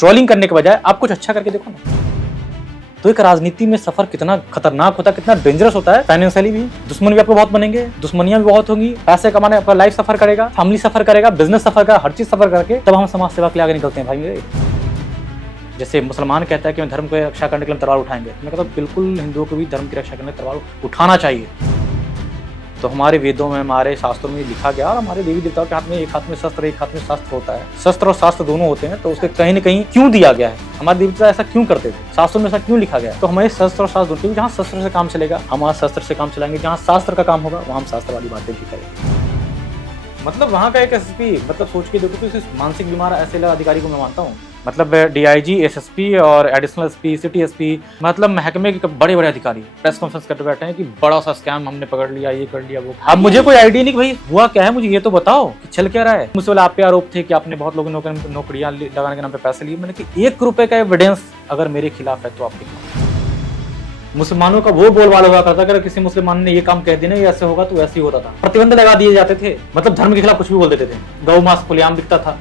Trolling करने के बजाय आप कुछ अच्छा करके देखो ना। तो एक राजनीति में सफर कितना खतरनाक होता है, कितना डेंजरस होता है। फाइनेंशियली भी दुश्मन भी आपको बहुत बनेंगे, दुश्मनियां भी बहुत होंगी। पैसे कमाने आपका लाइफ सफर करेगा, फैमिली सफर करेगा, बिजनेस सफर करेगा, हर चीज सफर करके तब हम समाज सेवा के लिए आगे निकलते हैं भाई मेरे। जैसे मुसलमान कहता है कि मैं धर्म की रक्षा करने के लिए तलवार उठाएंगे, मैं कहता हूँ बिल्कुल हिंदुओं को भी धर्म की रक्षा करने के लिए तलवार उठाना चाहिए। तो हमारे वेदों में, हमारे शास्त्रों में लिखा गया, और हमारे देवी देवताओं के हाथ में एक हाथ में शस्त्र, एक हाथ में शास्त्र होता है। शस्त्र और शास्त्र दोनों होते हैं, तो उसके कहीं न कहीं क्यों दिया गया है, हमारे देवी देवता ऐसा क्यों करते थे, शास्त्रों में ऐसा क्यों लिखा गया है। तो हमारे शस्त्र और शास्त्र दोनों, जहाँ शस्त्र से काम चलेगा हम वहाँ शस्त्र से काम चलाएंगे, जहाँ शास्त्र का काम होगा वहाँ हम शास्त्र वाली बातें भी करेंगे। मतलब वहाँ का एक एसएसपी, मतलब सोच के देखो कि मानसिक बीमार ऐसे अधिकारी को मैं मानता हूँ। मतलब डीआईजी, एसएसपी और एडिशनल एसपी, सिटी एसपी, मतलब महकमे के बड़े बड़े अधिकारी प्रेस कॉन्फ्रेंस करते बैठे हैं कि बड़ा सा स्कैम हमने पकड़ लिया, ये कर लिया वो। अब मुझे कोई आइडिया नहीं कि भाई हुआ क्या है, मुझे ये तो बताओ कि चल क्या रहा है। मुझसे बोला आप पे आरोप थे कि आपने बहुत लोगों ने नौकरियां लगाने के नाम पे पैसे लिए। मैंने कि 1 रुपए का एविडेंस अगर मेरे खिलाफ है तो आप दिखाओ। मुसलमानों का वो बोलबाला हुआ करता, अगर किसी मुसलमान ने ये काम कह दिया ना, ये ऐसे होगा तो ऐसे ही होता था। प्रतिबंध लगा दिए जाते थे, मतलब धर्म के खिलाफ कुछ भी बोल देते थे। गौ मांस खुलेआम बिकता था।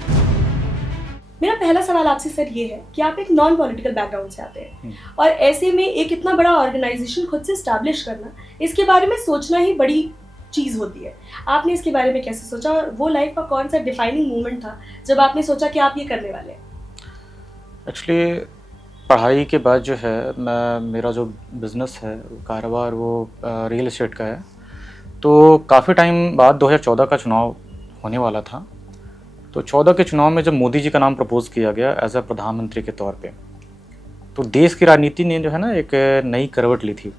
मेरा पहला सवाल आपसे सर ये है कि आप एक नॉन पॉलिटिकल बैकग्राउंड से आते हैं और ऐसे में एक इतना बड़ा ऑर्गेनाइजेशन खुद से स्टैब्लिश करना, इसके बारे में सोचना ही बड़ी चीज़ होती है। आपने इसके बारे में कैसे सोचा और वो लाइफ का कौन सा डिफाइनिंग मोमेंट था जब आपने सोचा कि आप ये करने वाले हैं? एक्चुअली पढ़ाई के बाद जो है मेरा जो बिज़नेस है, कारोबार, वो रियल एस्टेट का है। तो काफ़ी टाइम बाद 2014 का चुनाव होने वाला था। तो 14 के चुनाव में जब मोदी जी का नाम प्रपोज किया गया एज ए प्रधानमंत्री के तौर पे, तो देश की राजनीति ने जो है ना एक नई करवट ली थी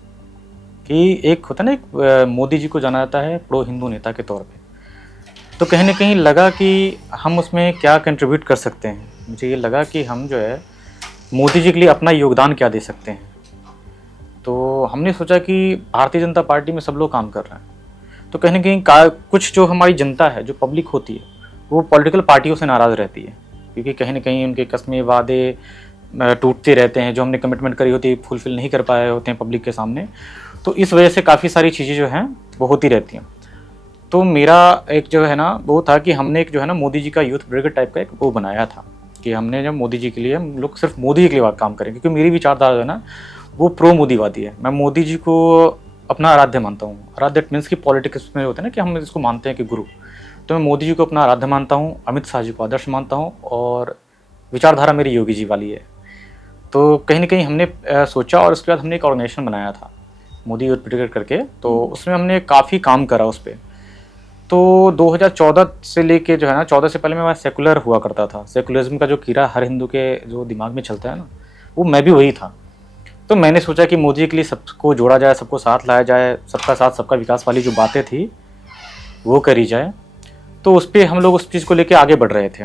कि एक होता है ना, एक मोदी जी को जाना जाता है प्रो हिंदू नेता के तौर पे। तो कहीं ना कहीं लगा कि हम उसमें क्या कंट्रीब्यूट कर सकते हैं। मुझे ये लगा कि हम जो है मोदी जी के लिए अपना योगदान क्या दे सकते हैं। तो हमने सोचा कि भारतीय जनता पार्टी में सब लोग काम कर रहे हैं, तो कहीं ना कहीं कुछ जो हमारी जनता है, जो पब्लिक होती है, वो पॉलिटिकल पार्टियों से नाराज़ रहती है, क्योंकि कहीं ना कहीं उनके कस्में वादे टूटते रहते हैं, जो हमने कमिटमेंट करी होती है फुलफिल नहीं कर पाए होते हैं पब्लिक के सामने। तो इस वजह से काफ़ी सारी चीज़ें जो हैं वो होती रहती हैं। तो मेरा एक जो है ना वो था कि हमने एक जो है ना मोदी जी का यूथ ब्रिगेड टाइप का एक वो बनाया था कि हमने जब मोदी जी के लिए, हम लोग सिर्फ मोदी जी के लिए काम करें, क्योंकि मेरी विचारधारा जो है ना वो प्रो मोदीवादी है। मैं मोदी जी को अपना आराध्य मानता हूँ। आराध्य मीन्स कि पॉलिटिक्स में होता है ना कि हम इसको मानते हैं कि गुरु। तो मैं मोदी जी को अपना आराध्य मानता हूँ, अमित शाह जी को आदर्श मानता हूँ, और विचारधारा मेरी योगी जी वाली है। तो कहीं ना कहीं हमने सोचा, और उसके बाद हमने एक ऑर्गेनाइजेशन बनाया था मोदी यूथ ब्रिगेड करके। तो उसमें हमने काफ़ी काम करा उस पर। तो 2014 से लेके जो है ना, 14 से पहले मैं सेकुलर हुआ करता था। सेकुलरिज्म का जो कीड़ा हर हिंदू के जो दिमाग में चलता है ना, वो मैं भी वही था। तो मैंने सोचा कि मोदी के लिए सबको जोड़ा जाए, सबको साथ लाया जाए, सबका साथ सबका विकास वाली जो बातें थी वो करी जाए। तो उस पर हम लोग उस चीज़ को लेके आगे बढ़ रहे थे।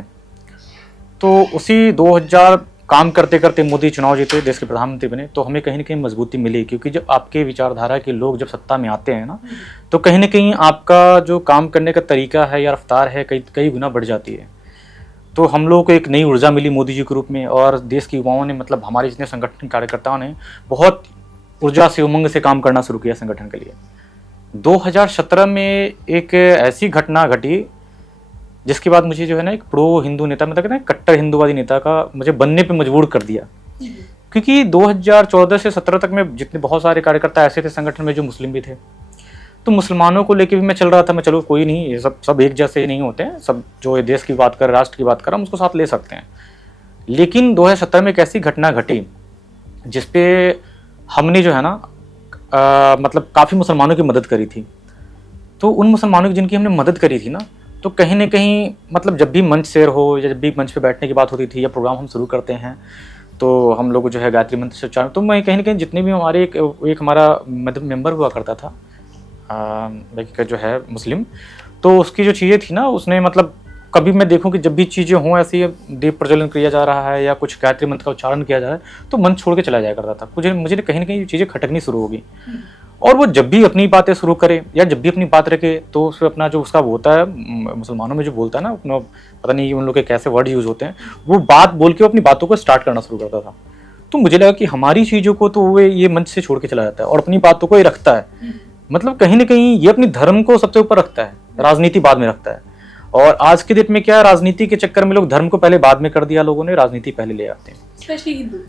तो उसी 2000 काम करते करते मोदी चुनाव जीते, देश के प्रधानमंत्री बने। तो हमें कहीं ना कहीं मजबूती मिली, क्योंकि जब आपके विचारधारा के लोग जब सत्ता में आते हैं ना, तो कहीं ना कहीं आपका जो काम करने का तरीका है या रफ्तार है कई गुना बढ़ जाती है। तो हम लोगों को एक नई ऊर्जा मिली मोदी जी के रूप में, और देश के युवाओं ने, मतलब हमारे जितने संगठन कार्यकर्ताओं ने बहुत ऊर्जा से, उमंग से काम करना शुरू किया संगठन के लिए। 2017 में एक ऐसी घटना घटी जिसके बाद मुझे जो है ना एक प्रो हिंदू नेता, मतलब ना कट्टर हिंदूवादी नेता का मुझे बनने पे मजबूर कर दिया। क्योंकि 2014 से 17 तक में जितने बहुत सारे कार्यकर्ता ऐसे थे संगठन में जो मुस्लिम भी थे, तो मुसलमानों को लेके भी मैं चल रहा था। मैं चलो कोई नहीं, ये सब एक जैसे नहीं होते हैं, सब जो देश की बात कर, राष्ट्र की बात कर, हम उसको साथ ले सकते हैं। लेकिन 2017 में एक ऐसी घटना घटी जिसपे हमने जो है ना मतलब काफ़ी मुसलमानों की मदद करी थी। तो उन मुसलमानों की जिनकी हमने मदद करी थी ना, तो कहीं ना कहीं मतलब जब भी मंच शेयर हो या जब भी मंच पे बैठने की बात होती थी या प्रोग्राम हम शुरू करते हैं, तो हम लोग जो है गायत्री मंत्र से उच्चारण, तो मैं कहीं ना कहीं जितने भी हमारे एक हमारा मेंबर हुआ करता था का जो है मुस्लिम, तो उसकी जो चीज़ें थी ना, उसने मतलब कभी मैं देखूं कि जब भी चीज़ें हों ऐसी, दीप प्रज्वलन किया जा रहा है या कुछ गायत्री मंत्र का उच्चारण किया जा रहा है, तो मंच छोड़ के चला जाया करता था। मुझे कहीं ना कहीं चीज़ें खटकनी शुरू होगी। और वो जब भी अपनी बातें शुरू करे या जब भी अपनी बात रखे, तो उसमें अपना जो उसका होता है, मुसलमानों में जो बोलता है ना अपना, पता नहीं उन लोग के कैसे वर्ड यूज़ होते हैं, वो बात बोल के वो अपनी बातों को स्टार्ट करना शुरू करता था। तो मुझे लगा कि हमारी चीज़ों को तो वो ये मंच से छोड़ के चला जाता है और अपनी बातों को ये रखता है। मतलब कहीं ना कहीं ये अपनी धर्म को सबसे ऊपर रखता है, राजनीति बाद में रखता है। और आज के डेट में क्या है, राजनीति के चक्कर में लोग धर्म को पहले बाद में कर दिया लोगों ने, राजनीति पहले ले आते हैं,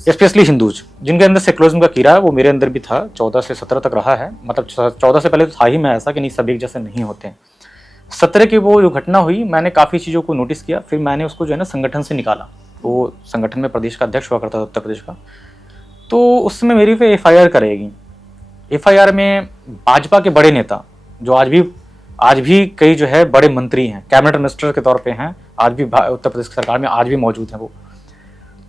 स्पेशली हिंदूज जिनके अंदर सेकुलरिज्म का कीड़ा है। वो मेरे अंदर भी था, 14 से 17 तक रहा है, मतलब 14 से पहले तो था ही मैं ऐसा कि नहीं सब एक जैसे नहीं होते हैं। 17 की वो जो घटना हुई, मैंने काफ़ी चीज़ों को नोटिस किया, फिर मैंने उसको जो है ना संगठन से निकाला। वो संगठन में प्रदेश का अध्यक्ष हुआ करता था उत्तर प्रदेश का, तो उस समय मेरी पे FIR करेगी। FIR में भाजपा के बड़े नेता जो आज भी कई जो है बड़े मंत्री हैं, कैबिनेट मिनिस्टर के तौर पे हैं, आज भी उत्तर प्रदेश की सरकार में आज भी मौजूद हैं वो।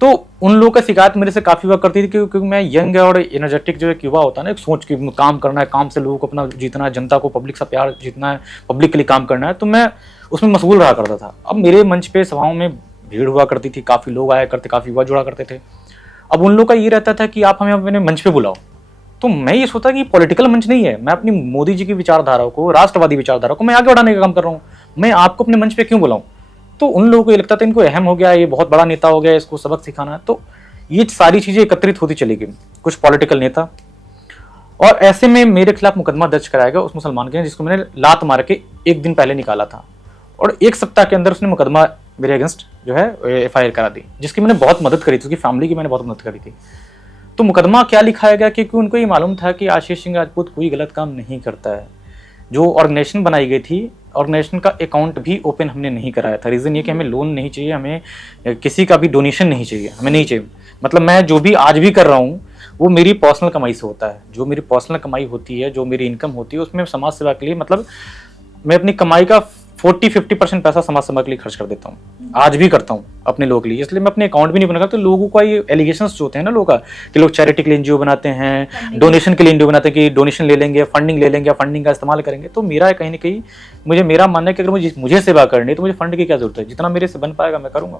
तो उन लोगों का शिकायत मेरे से काफ़ी हुआ करती थी, क्योंकि मैं यंग और एनर्जेटिक जो एक युवा होता है ना, एक सोच की काम करना है, काम से लोगों को अपना जीतना है, जनता को पब्लिक से प्यार जीतना है, पब्लिक के लिए काम करना है, तो मैं उसमें मशगूल रहा करता था। अब मेरे मंच पे सभाओं में भीड़ हुआ करती थी, काफ़ी लोग आया करते, काफ़ी युवा जुड़ा करते थे। अब उन लोगों का ये रहता था कि आप हमें अपने मंच पे बुलाओ, तो मैं ये सोचा कि पॉलिटिकल मंच नहीं है, मैं अपनी मोदी जी की विचारधारा को, राष्ट्रवादी विचारधारा को मैं आगे बढ़ाने का काम कर रहा हूँ, मैं आपको अपने मंच पे क्यों बुलाऊं। तो उन लोगों को ये लगता था इनको अहम हो गया, ये बहुत बड़ा नेता हो गया, इसको सबक सिखाना है। तो ये सारी चीज़ें एकत्रित होती चली गई, कुछ पॉलिटिकल नेता, और ऐसे में मेरे खिलाफ मुकदमा दर्ज कराया गया उस मुसलमान के, जिसको मैंने लात मार के एक दिन पहले निकाला था, और 1 सप्ताह के अंदर उसने मुकदमा मेरे अगेंस्ट जो है FIR करा दी, जिसकी मैंने बहुत मदद करी थी, उसकी फैमिली की मैंने बहुत मदद करी थी। तो मुकदमा क्या लिखाया गया, क्योंकि उनको ये मालूम था कि आशीष सिंह राजपूत कोई गलत काम नहीं करता है। जो ऑर्गेनाइजेशन बनाई गई थी, ऑर्गेनाइजेशन का अकाउंट भी ओपन हमने नहीं कराया था। रीज़न ये कि हमें लोन नहीं चाहिए, हमें किसी का भी डोनेशन नहीं चाहिए, हमें नहीं चाहिए। मतलब मैं जो भी आज भी कर रहा हूँ वो मेरी पर्सनल कमाई से होता है। जो मेरी पर्सनल कमाई होती है, जो मेरी इनकम होती है, उसमें समाज सेवा के लिए, मतलब मैं अपनी कमाई का 40-50% पैसा समाज सेवा के लिए खर्च कर देता हूँ, आज भी करता हूँ अपने लोगों के लिए। इसलिए मैं अपने अकाउंट भी नहीं बनाता। तो लोगों का ये एलिगेशंस जो होते हैं ना लोगों का, कि लोग चैरिटी के लिए NGO बनाते हैं, डोनेशन के लिए NGO बनाते हैं, कि डोनेशन ले लेंगे, फंडिंग ले लेंगे, फंडिंग का इस्तेमाल करेंगे। तो मेरा कहीं ना कहीं मेरा मानना है कि अगर मुझे सेवा करनी है तो मुझे फंड की क्या जरूरत है, जितना मेरे से बन पाएगा मैं करूँगा।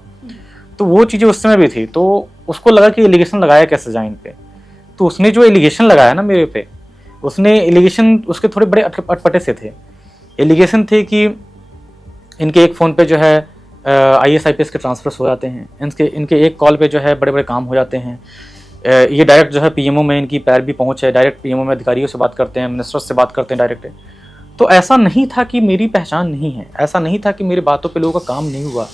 तो वो चीज़ें उस समय भी थी। तो उसको लगा कि एलिगेशन लगाया कैसे जाए इन पे। तो उसने जो एलिगेशन लगाया ना मेरे पे, उसने एलिगेशन उसके थोड़े बड़े अटपटे से थे। एलिगेशन थे कि इनके एक फ़ोन पे जो है IAS IPS के ट्रांसफर्स हो जाते हैं, इनके एक कॉल पे जो है बड़े बड़े काम हो जाते हैं। ये डायरेक्ट जो है PMO में इनकी पैर भी पहुँच है, डायरेक्ट PMO में अधिकारियों से बात करते हैं, मिनिस्टर्स से बात करते हैं डायरेक्ट। तो ऐसा नहीं था कि मेरी पहचान नहीं है, ऐसा नहीं था कि मेरी बातों पे लोगों का काम नहीं हुआ,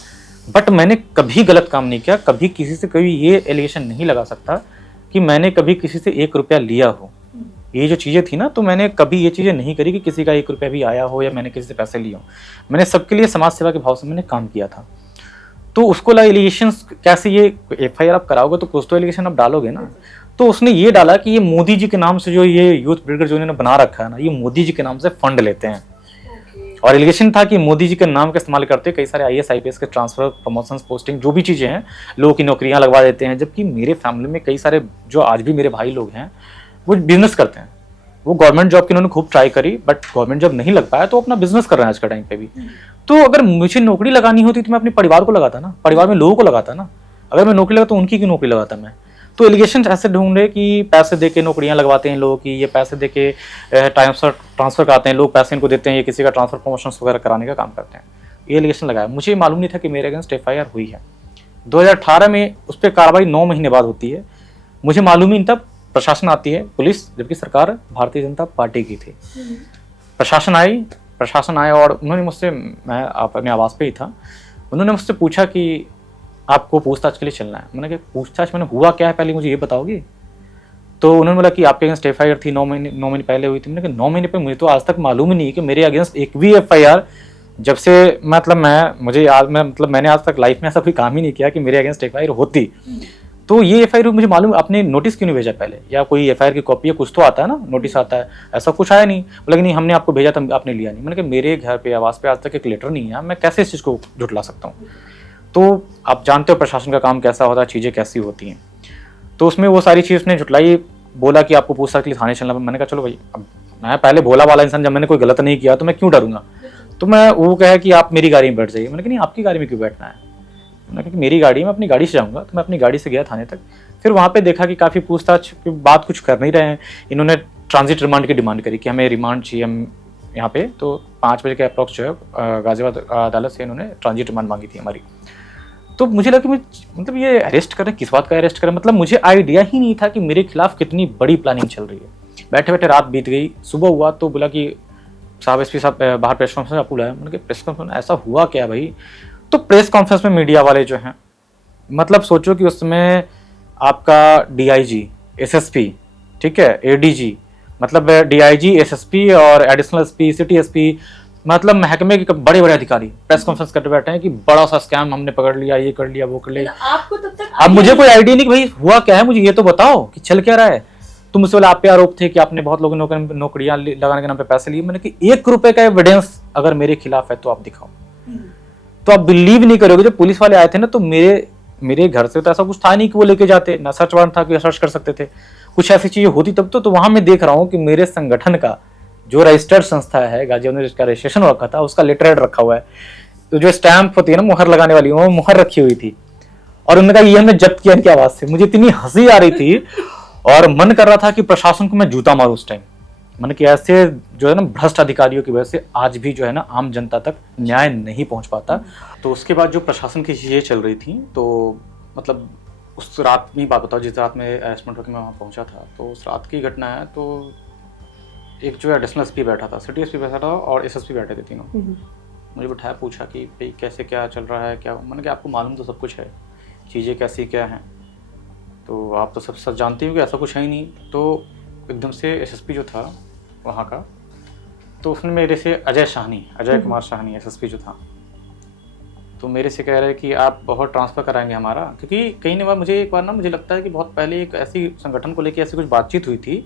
बट मैंने कभी गलत काम नहीं किया। कभी किसी से कभी ये एलिगेशन नहीं लगा सकता कि मैंने कभी किसी से 1 रुपया लिया हो। ये जो चीज़ें थी ना, तो मैंने कभी ये चीज़ें नहीं करी कि किसी का 1 रुपया भी आया हो या मैंने किसी से पैसे लिए हो। मैंने सबके लिए समाज सेवा के भाव से मैंने काम किया था। तो उसको लगा एलिगेशन कैसे, ये FIR आप कराओगे तो कुछ तो एलिगेशन आप डालोगे ना। तो उसने ये डाला कि ये मोदी जी के नाम से जो ये यूथ ब्रिगेड जो इन्होंने बना रखा है ना, ये मोदी जी के नाम से फंड लेते हैं। और एलिगेशन था कि मोदी जी के नाम का इस्तेमाल करते कई सारे IAS IPS के ट्रांसफर, प्रमोशंस, पोस्टिंग, जो भी चीज़ें हैं, लोगों की नौकरियां लगवा देते हैं। जबकि मेरे फैमिली में कई सारे जो आज भी मेरे भाई लोग हैं वो बिजनेस करते हैं। वो गवर्नमेंट जॉब की उन्होंने खूब ट्राई करी, बट गवर्नमेंट जॉब नहीं लग पाया, तो अपना बिजनेस कर रहे हैं आज के टाइम पे भी। तो अगर मुझे नौकरी लगानी होती तो मैं अपने परिवार को लगाता ना, परिवार में लोगों को लगाता ना। अगर मैं नौकरी लगाता तो उनकी क्यों नौकरी लगाता मैं। तो एलिगेशन ऐसे ढूंढे कि पैसे दे के नौकरियां लगवाते हैं लोगों की, ये पैसे दे के ट्रांसफर कराते हैं लोग, पैसे इनको देते हैं, ये किसी का ट्रांसफर प्रमोशन वगैरह कराने का काम करते हैं। ये एलिगेशन लगाया। मुझे मालूम नहीं था कि मेरे अगेंस्ट FIR हुई है। 2018 में उस पर कार्रवाई 9 महीने बाद होती है। मुझे मालूम ही नहीं था। प्रशासन आती है, पुलिस, जबकि सरकार भारतीय जनता पार्टी की थी। प्रशासन आया और उन्होंने मुझसे, मैं अपने आवास पे ही था, उन्होंने मुझसे पूछा कि आपको पूछताछ के लिए चलना है। मैंने कहा पूछताछ, मैंने हुआ क्या है पहले मुझे ये बताओगे। तो उन्होंने बोला कि आपके अगेंस्ट FIR थी 9 महीने पहले हुई थी। मैंने कहा 9 महीने पे मुझे तो आज तक मालूम ही नहीं है कि मेरे अगेंस्ट एक भी FIR, जब से मैंने आज तक लाइफ में ऐसा कोई काम ही नहीं किया कि मेरे अगेंस्ट FIR होती। तो ये FIR मुझे मालूम, आपने नोटिस क्यों नहीं भेजा पहले, या कोई FIR की कॉपी या कुछ तो आता है ना, नोटिस आता है, ऐसा कुछ आया नहीं। बोला कि नहीं हमने आपको भेजा था, आपने लिया नहीं। मैंने कहा मेरे घर पे आवास पे आज तक एक लेटर नहीं है, मैं कैसे इस चीज़ को झुटला सकता हूँ। तो आप जानते हो प्रशासन का काम कैसा होता है, चीज़ें कैसी होती हैं। तो उसमें वो सारी चीज़ उसने झुटलाई, बोला कि आपको पूछताछ के लिए थाने चलना। मैंने कहा चलो भाई, अब मैं पहले भोला वाला इंसान, जब मैंने कोई गलत नहीं किया तो मैं क्यों डरूंगा। तो वो कहे कि आप मेरी गाड़ी में बैठ जाइए। मैंने कहा नहीं, आपकी गाड़ी में क्यों बैठना है। मैंने कहा कि मेरी गाड़ी, मैं अपनी गाड़ी से जाऊँगा। तो मैं अपनी गाड़ी से गया थाने तक। फिर वहाँ पे देखा कि काफ़ी पूछताछ के बाद कुछ कर नहीं रहे हैं। इन्होंने ट्रांजिट रिमांड की डिमांड करी कि हमें रिमांड चाहिए हम यहाँ पे। तो 5 बजे के अप्रॉक्स जो है गाजियाबाद अदालत से इन्होंने ट्रांजिट रिमांड मांगी थी हमारी। तो मुझे लगा कि मतलब ये अरेस्ट करें, किस बात का अरेस्ट करें। मतलब मुझे आइडिया ही नहीं था कि मेरे खिलाफ कितनी बड़ी प्लानिंग चल रही है। बैठे बैठे रात बीत गई, सुबह हुआ तो बोला कि साहब एसपी साहब बाहर प्रेस कॉन्फ्रेंस आपको बुलाया। मैंने कहा प्रेस कॉन्फ्रेंस ऐसा हुआ क्या भाई? तो प्रेस कॉन्फ्रेंस में मीडिया वाले जो हैं, मतलब सोचो कि उसमें आपका डीआईजी, एसएसपी, ठीक है, एडीजी, मतलब डीआईजी, एसएसपी और एडिशनल एसपी, सिटी एसपी, मतलब महकमे के बड़े बड़े अधिकारी प्रेस कॉन्फ्रेंस करते बैठे हैं कि बड़ा सा स्कैम हमने पकड़ लिया, ये कर लिया, वो कर लिया। आपको तब तक अब मुझे कोई आइडिया नहीं कि भाई हुआ क्या है, मुझे ये तो बताओ कि चल क्या रहा है। तो मुझसे बोला आप पे आरोप थे कि आपने बहुत लोगों ने नौकरियां लगाने के नाम पे पैसे लिए। मैंने कि 1 रुपए का एविडेंस अगर मेरे खिलाफ है तो आप दिखाओ। तो आप बिलीव नहीं करोगे, जब पुलिस वाले आए थे ना, तो मेरे घर से तो ऐसा कुछ था नहीं कि वो लेके जाते, ना सर्च वारंट था कि सर्च कर सकते थे, कुछ ऐसी चीजें होती तब तो वहां मैं देख रहा हूँ कि मेरे संगठन का जो रजिस्टर्ड संस्था है गाजियाबाद में, जिसका रजिस्ट्रेशन रखा था, उसका लेटर रखा हुआ है, तो जो स्टैंप होती है ना मुहर लगाने वाली, वो मुहर रखी हुई थी, और उन्होंने कहा ये हमने जब्त किया इनकी आवाज से। मुझे इतनी हंसी आ रही थी और मन कर रहा था कि प्रशासन को मैं जूता मारूं उस टाइम। मैंने कि ऐसे जो है ना भ्रष्ट अधिकारियों की वजह से आज भी जो है ना आम जनता तक न्याय नहीं पहुंच पाता। तो उसके बाद जो प्रशासन की चीजें चल रही थी, तो मतलब उस रात की बात बताओ, जिस रात में अरेस्टमेंट होकर मैं वहाँ पहुंचा था, तो उस रात की घटना है। तो एक जो एडिशनल एसपी बैठा था, सिटी एसपी बैठा था और एसएसपी बैठे थे तीनों। मुझे बिठाया, पूछा कि भाई कैसे क्या चल रहा है, क्या। मैंने कहा आपको मालूम तो सब कुछ है, चीज़ें कैसी क्या हैं, तो आप तो सब सच जानते हो कि ऐसा कुछ है ही नहीं। तो एकदम से एसएसपी जो था वहाँ का, तो उसने मेरे से अजय कुमार शाहनी एसएसपी जो था, तो मेरे से कह रहे कि आप बहुत ट्रांसफ़र कराएंगे हमारा, क्योंकि कहीं ना मुझे एक बार ना मुझे लगता है कि बहुत पहले एक ऐसी संगठन को लेकर ऐसी कुछ बातचीत हुई थी।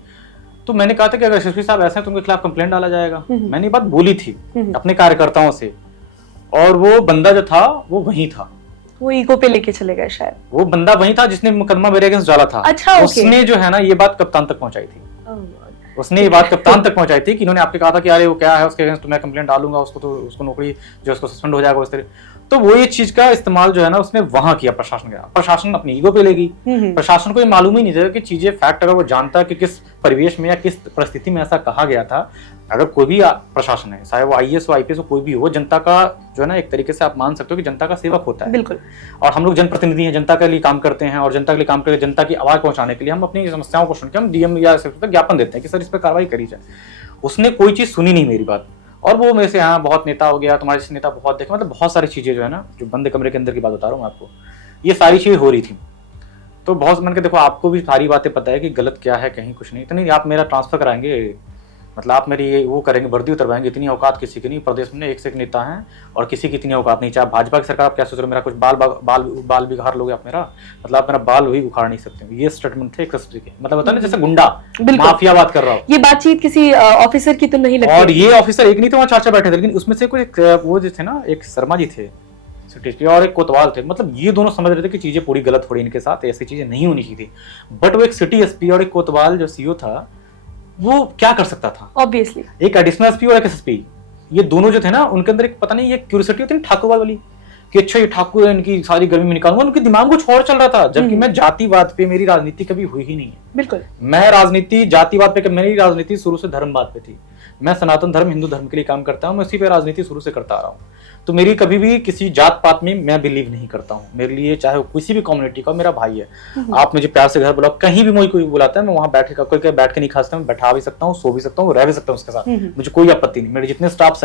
तो मैंने कहा था कि अगर एसएसपी साहब ऐसे हैं तो उनके खिलाफ कंप्लेंट डाला जाएगा। मैंने ये बात बोली थी अपने कार्यकर्ताओं से, और वो बंदा जो था वो वहीं था, वो ईगो पे लेके चले गए शायद। वो बंदा वहीं था जिसने मुकदमा मेरे अगेंस्ट डाला था। अच्छा, उसने जो है ना ये बात कप्तान तक पहुंचाई थी। उसने ये बात कप्तान तक पहुंचाई थी कि इन्होंने आपके कहा था कि अरे वो क्या है उसके अगेंस्ट, तो मैं कंप्लेंट डालूंगा उसको, तो उसको नौकरी जो उसको सस्पेंड हो जाएगा उस तरह। तो वो ये चीज का इस्तेमाल जो है ना उसने वहां किया, प्रशासन का। प्रशासन अपनी ईगो पे लेगी। प्रशासन को ये मालूम ही नहीं था कि चीजें फैक्ट, अगर वो जानता कि किस परिवेश में या किस परिस्थिति में ऐसा कहा गया था। अगर कोई भी प्रशासन है, चाहे वो आईएएस हो, आईपीएस हो, कोई भी हो, जनता का जो है ना एक तरीके से आप मान सकते हो कि जनता का सेवक होता है। बिल्कुल। और हम लोग जनप्रतिनिधि हैं, जनता के लिए काम करते हैं, और जनता के लिए काम करके जनता की आवाज पहुंचाने के लिए हम अपनी समस्याओं को सुनकर हम डीएम या तक ज्ञापन देते हैं कि सर इस पर कार्रवाई करी जाए। उसने कोई चीज सुनी नहीं मेरी बात, और वो मेरे से हाँ बहुत नेता हो गया, तुम्हारे से नेता बहुत देखे, मतलब बहुत सारी चीजें जो है ना, जो बंद कमरे के अंदर की बात बता रहा हूँ आपको, ये सारी चीजें हो रही थी। तो बहुत मन के देखो आपको भी सारी बातें पता है कि गलत क्या है, कहीं कुछ नहीं। तो नहीं, आप मेरा ट्रांसफर कराएंगे, मतलब आप मेरी ये वो करेंगे, वर्दी उतरवाएंगे, इतनी औकात किसी की नहीं। प्रदेश में एक से एक नेता हैं और किसी की इतनी औकात नहीं। चाहे भाजपा की सरकार, आप क्या सोच रहे हो मेरा कुछ बाल बिगाड़ लोगे आप मेरा, मतलब आप मेरा बाल भी उखाड़ नहीं सकते। ये स्टेटमेंट थे एक के, मतलब बता ना जैसे गुंडा माफिया बात कर रहा हूँ। ये बातचीत किसी ऑफिसर की तो नहीं लगती। और ये ऑफिसर एक नहीं थे, वहाँ 4 बैठे थे, लेकिन उसमें से कोई वो जो थे ना, एक शर्मा जी थे और एक कोतवाल थे। मतलब ये दोनों समझ रहे थे कि चीजें पूरी गलत हो रही इनके साथ, ऐसी चीजें नहीं होनी चाहिए थी। बट वो एक सिटी एसपी और एक कोतवाल जो सीओ था, वो क्या कर सकता था? ऑब्वियसली एक एडिशनल एसपी और एक एसएसपी, ये दोनों जो थे ना, उनके अंदर एक पता नहीं ये क्यूरियोसिटी होती है ठाकुरवाद वाली कि अच्छा ये ठाकुर है, इनकी सारी गर्मी में निकालूंगा। उनके दिमाग में कुछ और चल रहा था, जबकि मैं जातिवाद पे, मेरी राजनीति कभी हुई ही नहीं है। बिल्कुल, मैं राजनीति जातिवाद पे, मेरी राजनीति शुरू से धर्मवाद पे थी। मैं सनातन धर्म, हिंदू धर्म के लिए काम करता हूँ, मैं उसी पे राजनीति शुरू से करता आ रहा हूँ। तो मेरी कभी भी किसी जात पात में मैं बिलीव नहीं करता हूँ। मेरे लिए चाहे वो किसी भी कम्युनिटी का मेरा भाई है, आप मुझे प्यार से घर बुलाओ, कहीं भी मुझे कोई बुलाता है, मैं वहाँ बैठ के नहीं खा सकता, मैं बैठा भी सकता हूँ, सो भी सकता हूँ, रह भी सकता हूँ उसके साथ, मुझे कोई आपत्ति नहीं। मेरे जितने स्टाफ्स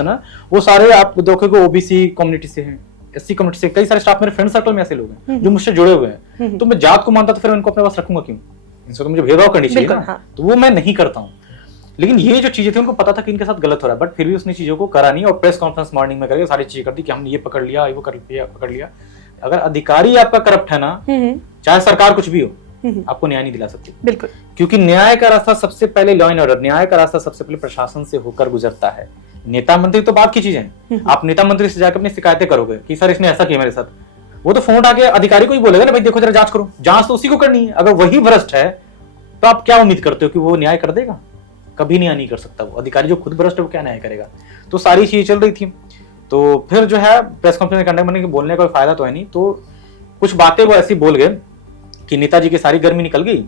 है ना वो सारे आप देखोगे ओबीसी कम्युनिटी से हैं, एससी कम्युनिटी से। कई सारे स्टाफ मेरे फ्रेंड सर्कल में ऐसे लोग हैं जो मुझसे जुड़े हुए हैं। तो मैं जात को मानता तो फिर उनको अपने पास रखूंगा क्यों? इनसे तो मुझे भेदभाव करनी चाहिए ना। तो वो मैं नहीं करता हूँ। लेकिन ये जो चीजें थी उनको पता था कि इनके साथ गलत हो रहा है, बट फिर भी उसने चीजों को करा नहीं, और प्रेस कॉन्फ्रेंस मॉर्निंग में करके सारी चीजें कर दी कि हमने ये पकड़ लिया, वो पकड़ लिया। अगर अधिकारी आपका करप्ट है ना, चाहे सरकार कुछ भी हो, आपको न्याय नहीं दिला सकती। बिल्कुल, क्योंकि न्याय का रास्ता सबसे पहले लॉ एंड ऑर्डर, न्याय का रास्ता सबसे पहले प्रशासन से होकर गुजरता है। नेता मंत्री तो बात की चीजें हैं। आप नेता मंत्री से जाकर अपनी शिकायतें करोगे कि सर इसने ऐसा किया मेरे साथ, वो तो फोन उठा के अधिकारी को ही बोलेगा ना, भाई देखो जरा जांच करो। जांच तो उसी को करनी है। अगर वही भ्रष्ट है तो आप क्या उम्मीद करते हो कि वो न्याय कर देगा? कभी न्याय नहीं कर सकता। वो अधिकारी जो खुद भ्रष्ट है वो क्या न्याय करेगा? तो सारी चीजें चल रही थी। तो फिर जो है प्रेस कॉन्फ्रेंस कंडक्ट करने के बोलने का कोई फायदा तो है नहीं। तो कुछ बातें वो ऐसी बोल गए कि नेताजी की सारी गर्मी निकल गई।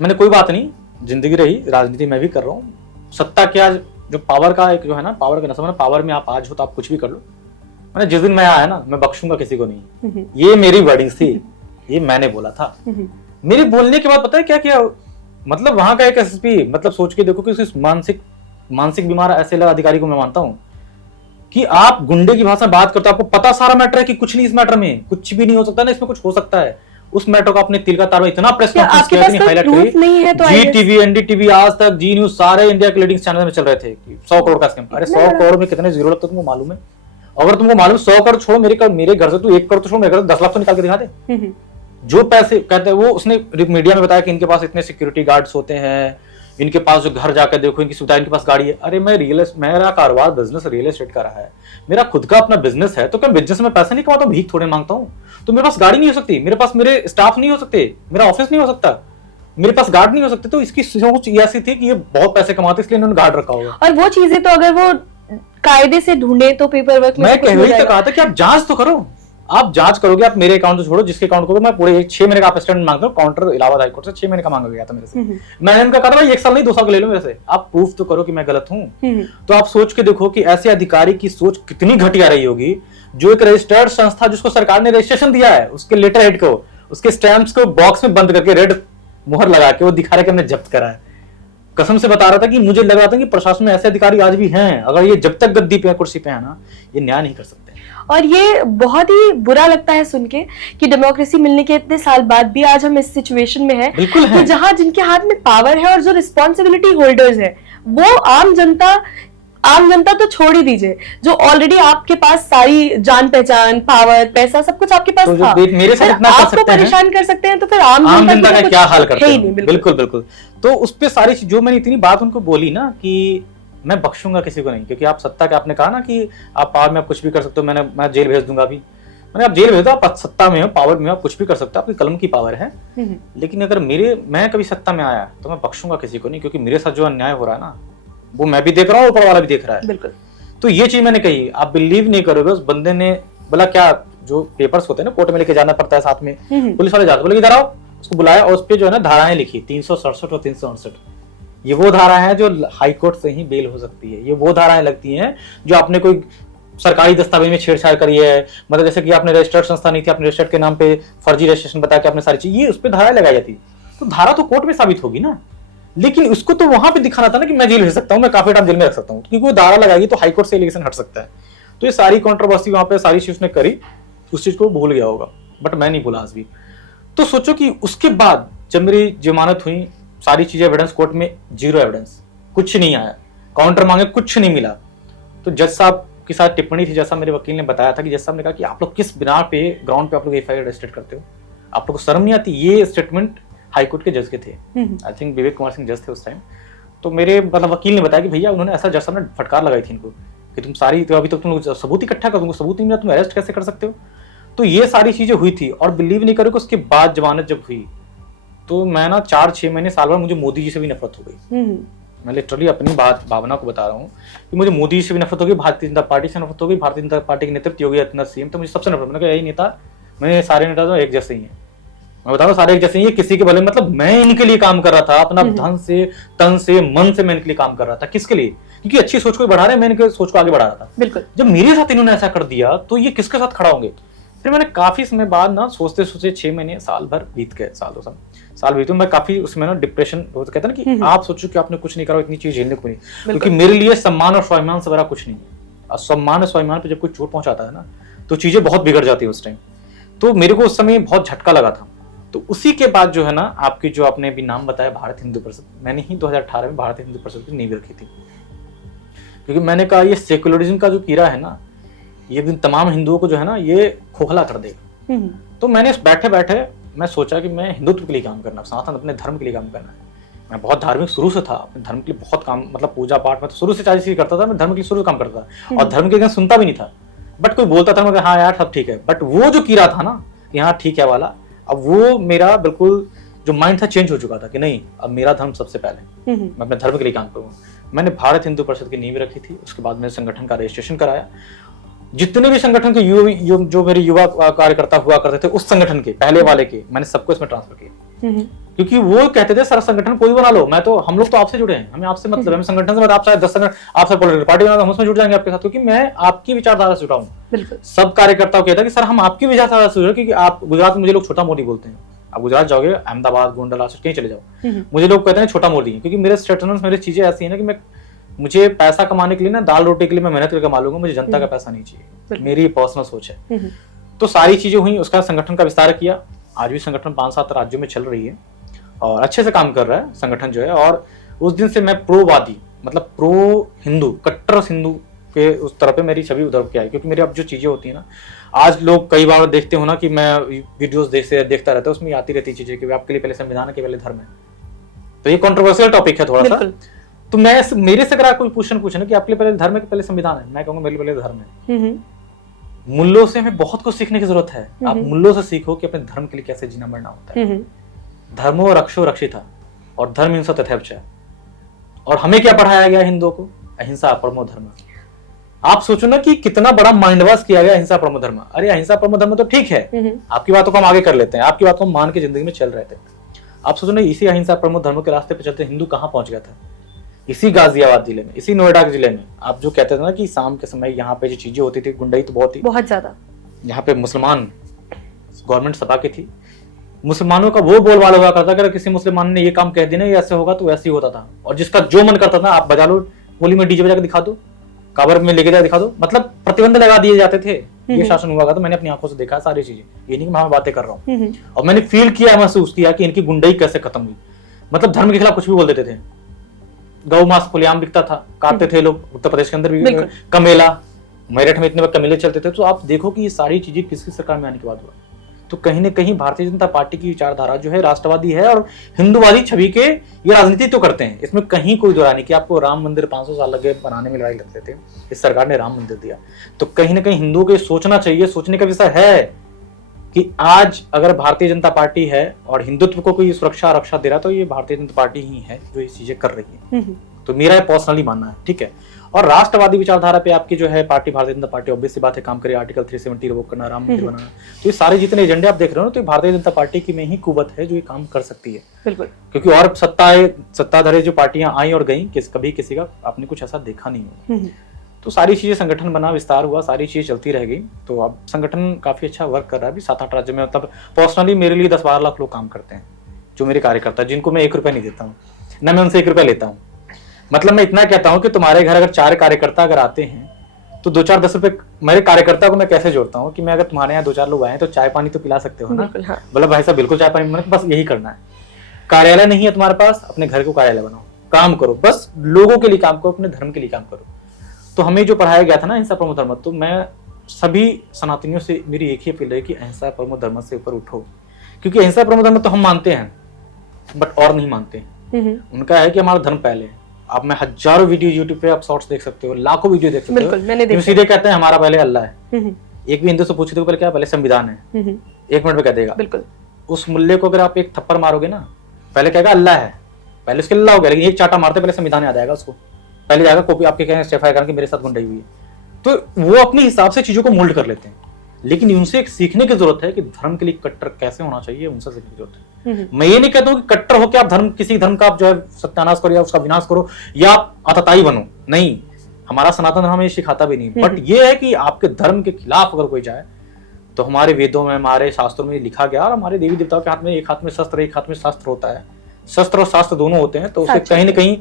मैंने कोई बात नहीं, जिंदगी रही, राजनीति मैं भी कर रहा हूँ। सत्ता क्या, जो पावर का एक जो है ना, पावर का नशा, पावर में आप आज हो तो आप कुछ भी कर लो। मैंने जिस दिन मैं आया ना, मैं बख्शूंगा किसी को नहीं। ये मेरी वर्डिंग्स थी, ये मैंने बोला था। मेरे बोलने के बाद पता है क्या किया? मतलब वहां का एक एसएसपी, मतलब सोच के देखो कि उसकी मानसिक मानसिक बीमार ऐसे अधिकारी को मैं मानता हूँ कि आप गुंडे की भाषा में बात करते हो, आपको पता सारा मैटर है कि कुछ नहीं, इस मैटर में कुछ भी नहीं हो सकता ना, इसमें कुछ हो सकता है। उस मैटर को आपने तिल का तार इतना प्रेस कॉन्फ्रेंस किया, इतनी हाईलाइट करी, जी टीवी, एनडीटीवी, आज तक, जी न्यूज, सारे इंडिया के लीडिंग चैनल में चल रहे थे कि 100 करोड़ का स्कैम। अरे 100 करोड़ में कितने जीरो लगता है तुमको मालूम है? अगर तुमको मालूम 100 करोड़ छोड़ो, मेरे घर से तू 1 करोड़ तो छोड़ो, मेरे घर से 10 लाख तो निकाल के दिखा दे। जो पैसे कहते हैं वो, उसने मीडिया में बताया कि इनके पास इतने सिक्योरिटी गार्ड्स होते हैं, इनके पास जो घर जाकर देखो इनकी सुविधा, इनके पास गाड़ी है। अरे मेरा कारोबार बिजनेस रियल एस्टेट का रहा है, मेरा खुद का अपना बिजनेस है, तो क्या बिजनेस में पैसे नहीं कमाता हूं, भीख थोड़े मांगता हूं? तो मेरे पास गाड़ी नहीं हो सकती, मेरे पास मेरे स्टाफ नहीं हो सकते, मेरा ऑफिस नहीं हो सकता, मेरे पास गार्ड नहीं हो सकते। तो इसकी सोच ऐसी थी कि ये बहुत पैसे कमाते इसलिए इन्होंने गार्ड रखा होगा। और वो चीजें तो अगर वो कायदे से ढूंढे तो पेपर वर्क में मैं वही तो कहा था कि आप जांच तो करो, आप जांच करोगे, आप मेरे अकाउंट तो छोड़ो, जिसके अकाउंट को मैं पूरे 6 महीने का आप स्टेटमेंट मांगते हो, काउंटर इलाहाबाद हाईकोर्ट से 6 महीने का मांगा गया था मेरे से। मैंने इनका कहा था भाई 1 साल नहीं 2 साल का ले लो मेरे से, आप प्रूफ तो करो कि मैं गलत हूं। तो आप सोच के देखो कि ऐसे अधिकारी की सोच कितनी घटिया रही होगी, जो एक रजिस्टर्ड संस्था जिसको सरकार ने रजिस्ट्रेशन दिया है, उसके लेटर हेड को, उसके स्टैंप्स को बॉक्स में बंद करके रेड मोहर लगा के वो दिखा रहा है कि हमने जब्त करा है। कसम से बता रहा था कि मुझे लग रहा था कि प्रशासन में ऐसे अधिकारी आज भी हैं, अगर ये जब तक गद्दी पे कुर्सी पे है ना, ये न्याय नहीं कर सकते। और ये बहुत ही बुरा लगता है सुन के कि डेमोक्रेसी मिलने के इतने साल बाद भी आज हम इस सिचुएशन में हैं कि जहां जिनके हाथ में पावर है और जो रिस्पॉन्सिबिलिटी होल्डर्स है, वो आम जनता तो छोड़ ही दीजिए, जो ऑलरेडी आपके पास सारी जान पहचान, पावर, पैसा, सब कुछ आपके पास तो था, मेरे साथ इतना आपको परेशान कर सकते हैं, तो फिर आम जनता का क्या हाल करते हैं? बिल्कुल बिल्कुल। तो उस पे सारी चीज, जो मैंने इतनी बात उनको बोली ना कि मैं बख्शूंगा किसी को नहीं, क्योंकि आप सत्ता के, आपने कहा ना कि आप पावर में आप कुछ भी कर सकते हो, मैं जेल भेज दूंगा। अभी मैंने आप जेल भेज दो, आप सत्ता में हो, पावर में आप कुछ भी कर सकते हो, आपकी कलम की पावर है। लेकिन अगर मैं कभी सत्ता में आया तो मैं बख्शूंगा किसी को नहीं, क्योंकि मेरे साथ जो अन्याय हो रहा है ना, वो मैं भी देख रहा हूँ, ऊपर वाला भी देख रहा है। बिल्कुल। तो ये चीज मैंने कही, आप बिलीव नहीं करोगे, उस बंदे ने बोला क्या, जो पेपर्स होते हैं ना कोर्ट में लेके जाना पड़ता है साथ में, पुलिस वाले जाते, बोले इधर आओ, उसको बुलाया और उस पे जो है ना धाराएं लिखी 367 और 368। ये वो धारा है जो हाई कोर्ट से ही बेल हो सकती है, ये वो धाराएं लगती हैं जो आपने कोई सरकारी दस्तावेज में छेड़छाड़ करी है, मतलब जैसे कि आपने रजिस्टर्ड संस्था नहीं थी, आपने रजिस्टर्ड के नाम पे फर्जी रजिस्ट्रेशन बता के आपने सारी चीज, ये उस पर धारा लगाई जाती। तो धारा तो कोर्ट में साबित होगी ना, लेकिन उसको तो वहां पे दिखाना था ना कि मैं जेल भेज सकता हूँ, मैं काफी टाइम जेल में रख सकता हूँ, क्योंकि वो धारा लगाएगी तो हाईकोर्ट से एलिगेशन हट सकता है। तो ये सारी कंट्रोवर्सी वहां पे सारी चीज उसने करी, उस चीज को भूल गया होगा, बट मैं नहीं भूला आज भी। तो सोचो कि उसके बाद जब मेरी जमानत हुई, सारी चीजें एविडेंस कोर्ट में, जीरो एविडेंस, कुछ नहीं आया, काउंटर मांगे कुछ नहीं मिला। तो जज साहब के साथ टिप्पणी थी, जैसा मेरे वकील ने बताया था कि जज साहब ने कहा कि आप लोग किस बिना पे ग्राउंड पे आप लोग एफआईआर रजिस्टर करते हो, आप लोग को शर्म नहीं आती? ये स्टेटमेंट हाईकोर्ट के जज के थे, आई थिंक विवेक कुमार सिंह जज थे उस टाइम। तो मेरे मतलब वकील ने बताया कि भैया उन्होंने ऐसा, जज साहब ने फटकार लगाई थी इनको कि तुम सारी, तो अभी तक तुम सबूत इकट्ठा कर, तुमको सबूत नहीं मिला, तुम अरेस्ट कैसे कर सकते हो? तो ये सारी चीजें हुई थी। और बिलीव नहीं करोगे, उसके बाद जमानत जब हुई तो मैं ना 4-6 महीने साल भर मुझे मोदी जी से भी नफरत हो गई। मैं लिटरली अपनी भावना को बता रहा हूँ कि मुझे मोदी जी से भी नफरत हो गई, भारतीय जनता पार्टी से नफरत हो गई, भारतीय जनता पार्टी के नेतृत्व योगी आदित्यनाथ सीएम, तो मुझे सबसे नफरत। मैंने कहा यही नेता, मैंने सारे नेता तो एक जैसे ही हैं, मैं बता रहा हूँ सारे एक जैसे ही है, किसी के भले, मतलब मैं इनके लिए काम कर रहा था, अपना धन से, तन से, मन से मैं इनके लिए काम कर रहा था। किसके लिए? क्योंकि अच्छी सोच को बढ़ा रहे, मैं इनके सोच को आगे बढ़ा रहा था। बिल्कुल। जब मेरे साथ इन्होंने ऐसा कर दिया तो ये किसके साथ खड़ा होंगे? फिर मैंने काफी समय बाद ना सोचते सोचते 6 महीने, साल भर बीत गए, साल बीते, मैं काफी उसमें ना डिप्रेशन, कहते हैं ना कि आप सोचो कि आपने कुछ नहीं करा, इतनी चीज झेलने को नहीं, क्योंकि मेरे लिए सम्मान और स्वाभिमान से बड़ा कुछ नहीं है। और सम्मान और स्वाभिमान पे जब कोई चोट पहुंचाता है ना, तो चीजें बहुत बिगड़ जाती है उस टाइम। तो मेरे को उस समय बहुत झटका लगा था। तो उसी के बाद जो है ना, आपकी जो आपने अभी नाम बताया भारत हिंदू परिषद, मैंने ही 2018 में भारत हिंदू परिषद की नींव रखी थी, क्योंकि मैंने कहा ये सेकुलरिज्म का जो कीड़ा है ना, ये दिन तमाम हिंदुओं को जो है ना ये खोखला कर देगा। तो मैंने बैठे बैठे मैं सोचा कि मैं हिंदुत्व के लिए काम करना, सनातन अपने धर्म के लिए काम करना है। मैं बहुत धार्मिक शुरू से था, अपने धर्म के लिए बहुत काम, मतलब पूजा पाठ में तो शुरू से 40 चीज करता था, मैं धर्म के लिए शुरू से काम करता था और धर्म के लिए सुनता भी नहीं था, बट कोई बोलता था मैं हाँ यार सब ठीक है, बट वो जो कीड़ा था ना कि हाँ ठीक है वाला, अब वो मेरा बिल्कुल जो माइंड था चेंज हो चुका था कि नहीं, अब मेरा धर्म सबसे पहले, मैं अपने धर्म के लिए काम करूँ। मैंने भारत हिंदू परिषद की नींव रखी थी। उसके बाद मैंने संगठन का रजिस्ट्रेशन कराया। जितने भी संगठन के जो मेरे युवा कार्यकर्ता हुआ करते थे उस संगठन के पहले वाले के, मैंने सबको इसमें ट्रांसफर किया, क्योंकि वो कहते थे सर संगठन कोई बना लो, मैं तो, हम लोग तो आपसे जुड़े हैं, हमें आपसे मतलब, हम संगठन से, आप शायद 10 संगठन, आप सब पॉलिटिकल पार्टी बना दो, हम उसमें जुड़ जाएंगे आपके साथ, क्योंकि मैं आपकी विचारधारा से जुड़ा हूँ। सब कार्यकर्ताओं को कहता कि सर हम आपकी विचारधारा से जुड़े, क्योंकि आप गुजरात में मुझे लोग छोटा मोदी बोलते हैं, आप गुजरात जाओगे, अहमदाबाद, गोंडल, कहीं चले जाओ, मुझे लोग कहते हैं छोटा मोदी, क्योंकि मेरे स्टेटमेंट्स, मेरी चीजें ऐसी है ना कि मैं मुझे पैसा कमाने के लिए ना, दाल रोटी के लिए मैं मेहनत करके कमा लूंगा, मुझे जनता का पैसा नहीं चाहिए, मेरी पर्सनल सोच है। तो सारी चीजें हुई, उसका संगठन का विस्तार किया। आज भी संगठन 5-7 राज्यों में चल रही है और अच्छे से काम कर रहा है संगठन जो है। और उस दिन से मैं प्रोवादी, मतलब प्रो हिंदू, कट्टर हिंदू के उस तरफ पे मेरी छवि उधर के आई। क्योंकि मेरी अब जो चीजें होती है ना, आज लोग कई बार देखते हो ना कि मैं वीडियोस देखता रहता हूँ, उसमें आती रहती चीजें कि आपके लिए पहले संविधान है कि पहले धर्म है। तो ये कंट्रोवर्शियल टॉपिक है थोड़ा सा। तो मैं मेरे से अगर कोई क्वेश्चन पूछे ना कि आपके लिए पहले धर्म है कि पहले संविधान है, मैं कहूंगा मेरे लिए पहले धर्म है। मूल्यों से हमें बहुत कुछ सीखने की जरूरत है। आप मूल्यों से सीखो कि अपने धर्म के लिए कैसे जीना मरना होता है। धर्मो रक्षो रक्षिता और धर्म हिंसा तथैव। और हमें क्या पढ़ाया गया हिंदुओं को? अहिंसा परमो धर्म। आप सोचो ना कि कितना बड़ा माइंड वॉश किया गया अहिंसा परमो धर्म। अरे अहिंसा परमो धर्म तो ठीक है, आपकी बातों को हम आगे कर लेते हैं, आपकी बातों को हम मान के जिंदगी में चल रहे थे। आप सोचो ना, इसी अहिंसा परमो धर्म के रास्ते पे चलते हिंदू कहाँ पहुंच गया था? इसी गाजियाबाद जिले में, इसी नोएडा जिले में। आप जो कहते थे ना कि शाम के समय यहाँ पे जो चीजें होती थी, गुंडाई तो बहुत ज्यादा। यहाँ पे मुसलमान गवर्नमेंट सभा की थी, मुसलमानों का वो बोलबाला हुआ करता, अगर किसी मुसलमान ने ये काम कह दिया ना, ये ऐसे होगा तो वैसे ही होता था। और जिसका जो मन करता था, आप बजा लो, होली में डीजे बजा के दिखा दो, काबर में लेके जा दिखा दो, मतलब प्रतिबंध लगा दिए जाते थे। ये शासन हुआ था, मैंने अपनी आंखों से देखा सारी चीजें, ये नहीं कि मैं बातें कर रहा हूँ। और मैंने फील किया, महसूस किया कि इनकी गुंडाई कैसे खत्म हुई। मतलब धर्म के खिलाफ कुछ भी बोल देते थे। गौ मांस खुलेआम बिकता था, काटते थे लोग। उत्तर प्रदेश के अंदर भी कमेला, मेरठ में इतने कमेले चलते थे। तो आप देखो कि ये सारी चीजें किसकी सरकार में आने के बाद हुआ। तो कहीं ना कहीं भारतीय जनता पार्टी की विचारधारा जो है राष्ट्रवादी है और हिंदूवादी छवि के ये राजनीति तो करते हैं, इसमें कहीं कोई दो राय नहीं। कि आपको राम मंदिर 500 साल लगे बनाने में, लड़ाई लगते थे, इस सरकार ने राम मंदिर दिया। तो कहीं ना कहीं हिंदुओं को सोचना चाहिए, सोचने का विषय है कि आज अगर भारतीय जनता पार्टी है और हिंदुत्व को कोई सुरक्षा रक्षा दे रहा, तो ये भारतीय जनता पार्टी ही है जो ये चीजें कर रही है। तो मेरा पर्सनली मानना है, ठीक है। और राष्ट्रवादी विचारधारा पे आपकी जो है party, Bharatiya Janata party obvious सी बात है, काम करे, आर्टिकल 370 रिवोक करना, राम मंदिर बनाना। तो ये सारे जितने एजेंडे आप देख रहे हो ना, तो भारतीय जनता पार्टी की में ही कुवत है जो ये काम कर सकती है। बिल्कुल। क्योंकि और सत्ताधारी जो पार्टियां आई और गई, कभी किसी का आपने कुछ ऐसा देखा नहीं हो। तो सारी चीजें, संगठन बना, विस्तार हुआ, सारी चीजें चलती रह गई। तो अब संगठन काफी अच्छा वर्क कर रहा है अभी 7-8 राज्य में। मतलब पर्सनली मेरे लिए 10-12 लाख लोग काम करते हैं, जो मेरे कार्यकर्ता, जिनको मैं 1 रुपया नहीं देता हूँ, न मैं उनसे 1 रुपया लेता हूँ। मतलब मैं इतना कहता हूं कि तुम्हारे घर अगर 4 कार्यकर्ता अगर आते हैं तो 2-4 10 रुपए मेरे कार्यकर्ता को मैं कैसे जोड़ता हूं कि मैं अगर तुम्हारे यहाँ 2-4 लोग आए तो चाय पानी तो पिला सकते हो ना। बोला भाई साहब बिल्कुल चाय पानी, बस यही करना है। कार्यालय नहीं है तुम्हारे पास, अपने घर को कार्यालय बनाओ, काम करो, बस लोगों के लिए काम करो, अपने धर्म के लिए काम करो। तो हमें जो पढ़ाया गया था ना अहिंसा परमो धर्म, तो मैं सभी सनातनियों से मेरी एक ही अपील है कि अहिंसा परमो धर्म से ऊपर उठो। क्योंकि अहिंसा परमो धर्म तो हम मानते हैं, बट और नहीं मानते। उनका है कि हमारा धर्म पहले है। आप में हजारों वीडियो यूट्यूब पे आप शॉर्ट्स देख सकते हो, लाखों वीडियो देख सकते हो। मैंने देखा। सीधे कहते हैं हमारा पहले अल्लाह है। एक भी हिंदू से पूछते हो पहले क्या, पहले संविधान है। 1 मिनट में कह देगा। बिल्कुल। उस मूल्य को अगर आप एक थप्पड़ मारोगे ना, पहले कहेगा अल्लाह है, पहले उसके अल्लाह हो गया, लेकिन एक चाटा मारते पहले संविधान याद आएगा उसको। पहले जाएगा कॉपी आपके कहेंगे स्टेफाई करके मेरे साथ गुंडाई हुई है। तो वो अपने हिसाब से चीजों को मोल्ड कर लेते हैं। लेकिन उनसे एक सीखने की जरूरत है कि धर्म के लिए कट्टर कैसे होना चाहिए, उनसे सीखने की जरूरत है। मैं ये नहीं कहता हूं कि कट्टर होकर आप किसी धर्म का आप जो है सत्यानाश करो या उसका विनाश करो या आप आतताई बनो, नहीं। हमारा सनातन धर्म ये सिखाता भी नहीं। बट ये है कि आपके धर्म के खिलाफ अगर कोई जाए, तो हमारे वेदों में, हमारे शास्त्रों में लिखा गया, और हमारे देवी देवताओं के हाथ में एक हाथ में शस्त्र, एक हाथ में शास्त्र होता है। शस्त्र और शास्त्र दोनों होते हैं। तो उसे कहीं ना कहीं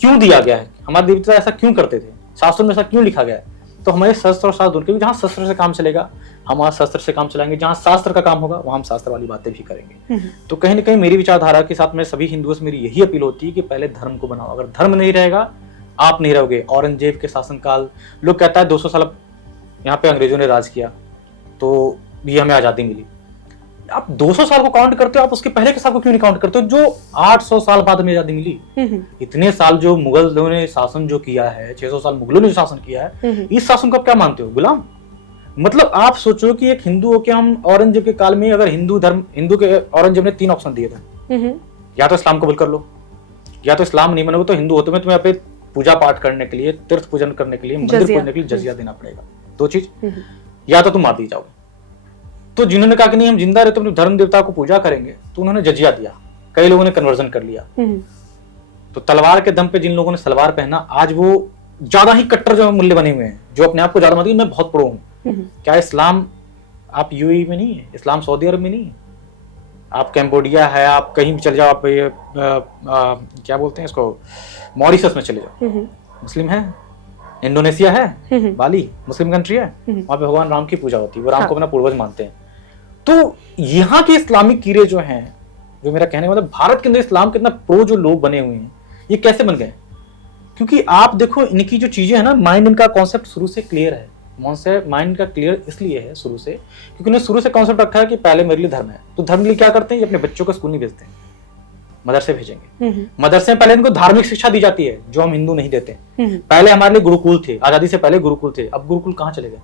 क्यों दिया गया है, हमारे देवी देवता ऐसा क्यों करते थे, शास्त्रों में ऐसा क्यों लिखा गया है। तो हमारे शस्त्र और शास्त्र दोनों, क्योंकि जहाँ शस्त्र से काम चलेगा हम वहाँ शस्त्र से काम चलाएंगे, जहाँ शास्त्र का काम होगा वहाँ हम शास्त्र वाली बातें भी करेंगे। तो कहीं ना कहीं मेरी विचारधारा के साथ में सभी हिंदुओं से मेरी यही अपील होती है कि पहले धर्म को बनाओ। अगर धर्म नहीं रहेगा, आप नहीं रहोगे। औरंगजेब के शासनकाल, लोग कहता है 200 साल यहाँ पे अंग्रेजों ने राज किया तो ये हमें आजादी मिली। आप 200 साल को काउंट करते हो, आप उसके पहले के साल को क्यों नहीं काउंट करते हो, जो 800 साल बाद हमें आजादी मिली। इतने साल जो मुगलों ने शासन जो किया है, 600 साल मुगलों ने जो शासन किया है, इस शासन को आप क्या मानते हो, गुलाम। मतलब आप सोचो कि एक हिंदू हो के हम औरंगजेब के काल में, अगर हिंदू के औरंगजेब ने 3 ऑप्शन दिए थे, या तो इस्लाम कबूल कर लो, या तो इस्लाम नहीं मानोगे तो हिंदू होते में तुम्हें अपने पूजा पाठ करने के लिए, तीर्थ पूजन करने के लिए, मंदिर पूजने के लिए जजिया देना पड़ेगा। 2 चीज, या तो तुम मार दी जाओगे। तो जिन्होंने कहा कि नहीं हम जिंदा रहते अपने धर्म देवता को पूजा करेंगे, तो उन्होंने जजिया दिया। कई लोगों ने कन्वर्जन कर लिया। तो तलवार के दम पे जिन लोगों ने सलवार पहना, आज वो ज्यादा ही कट्टर जो मूल्य बने हुए हैं, जो अपने आप को ज्यादा मानते हैं मैं बहुत प्रो हूं। क्या इस्लाम आप यूएई में नहीं है, इस्लाम सऊदी अरब में नहीं है, आप कैम्बोडिया है, आप कहीं भी चले जाओ, आप ये क्या बोलते हैं इसको, मॉरिशस में चले जाओ, मुस्लिम है, इंडोनेशिया है, बाली मुस्लिम कंट्री है, वहां पे भगवान राम की पूजा होती है, वो राम हाँ। को अपना पूर्वज मानते हैं। तो यहाँ के इस्लामिक कीड़े जो हैं, जो मेरा कहने का मतलब भारत के अंदर इस्लाम के इतना प्रो जो लोग बने हुए हैं, ये कैसे बन गए? क्योंकि आप देखो इनकी जो चीजें है ना, माइंड इनका कॉन्सेप्ट शुरू से क्लियर है। माइंड का क्लियर इसलिए है शुरू से, क्योंकि उन्होंने शुरू से कॉन्सेप्ट रखा है कि पहले मेरे लिए धर्म है। तो धर्म के लिए क्या करते हैं, ये अपने बच्चों को स्कूल नहीं भेजते, मदरसे भेजेंगे। मदरसे में पहले इनको धार्मिक शिक्षा दी जाती है, जो हम हिंदू नहीं देते। पहले हमारे लिए गुरुकुल थे, आजादी से पहले गुरुकुल थे, अब गुरुकुल कहाँ चले गए?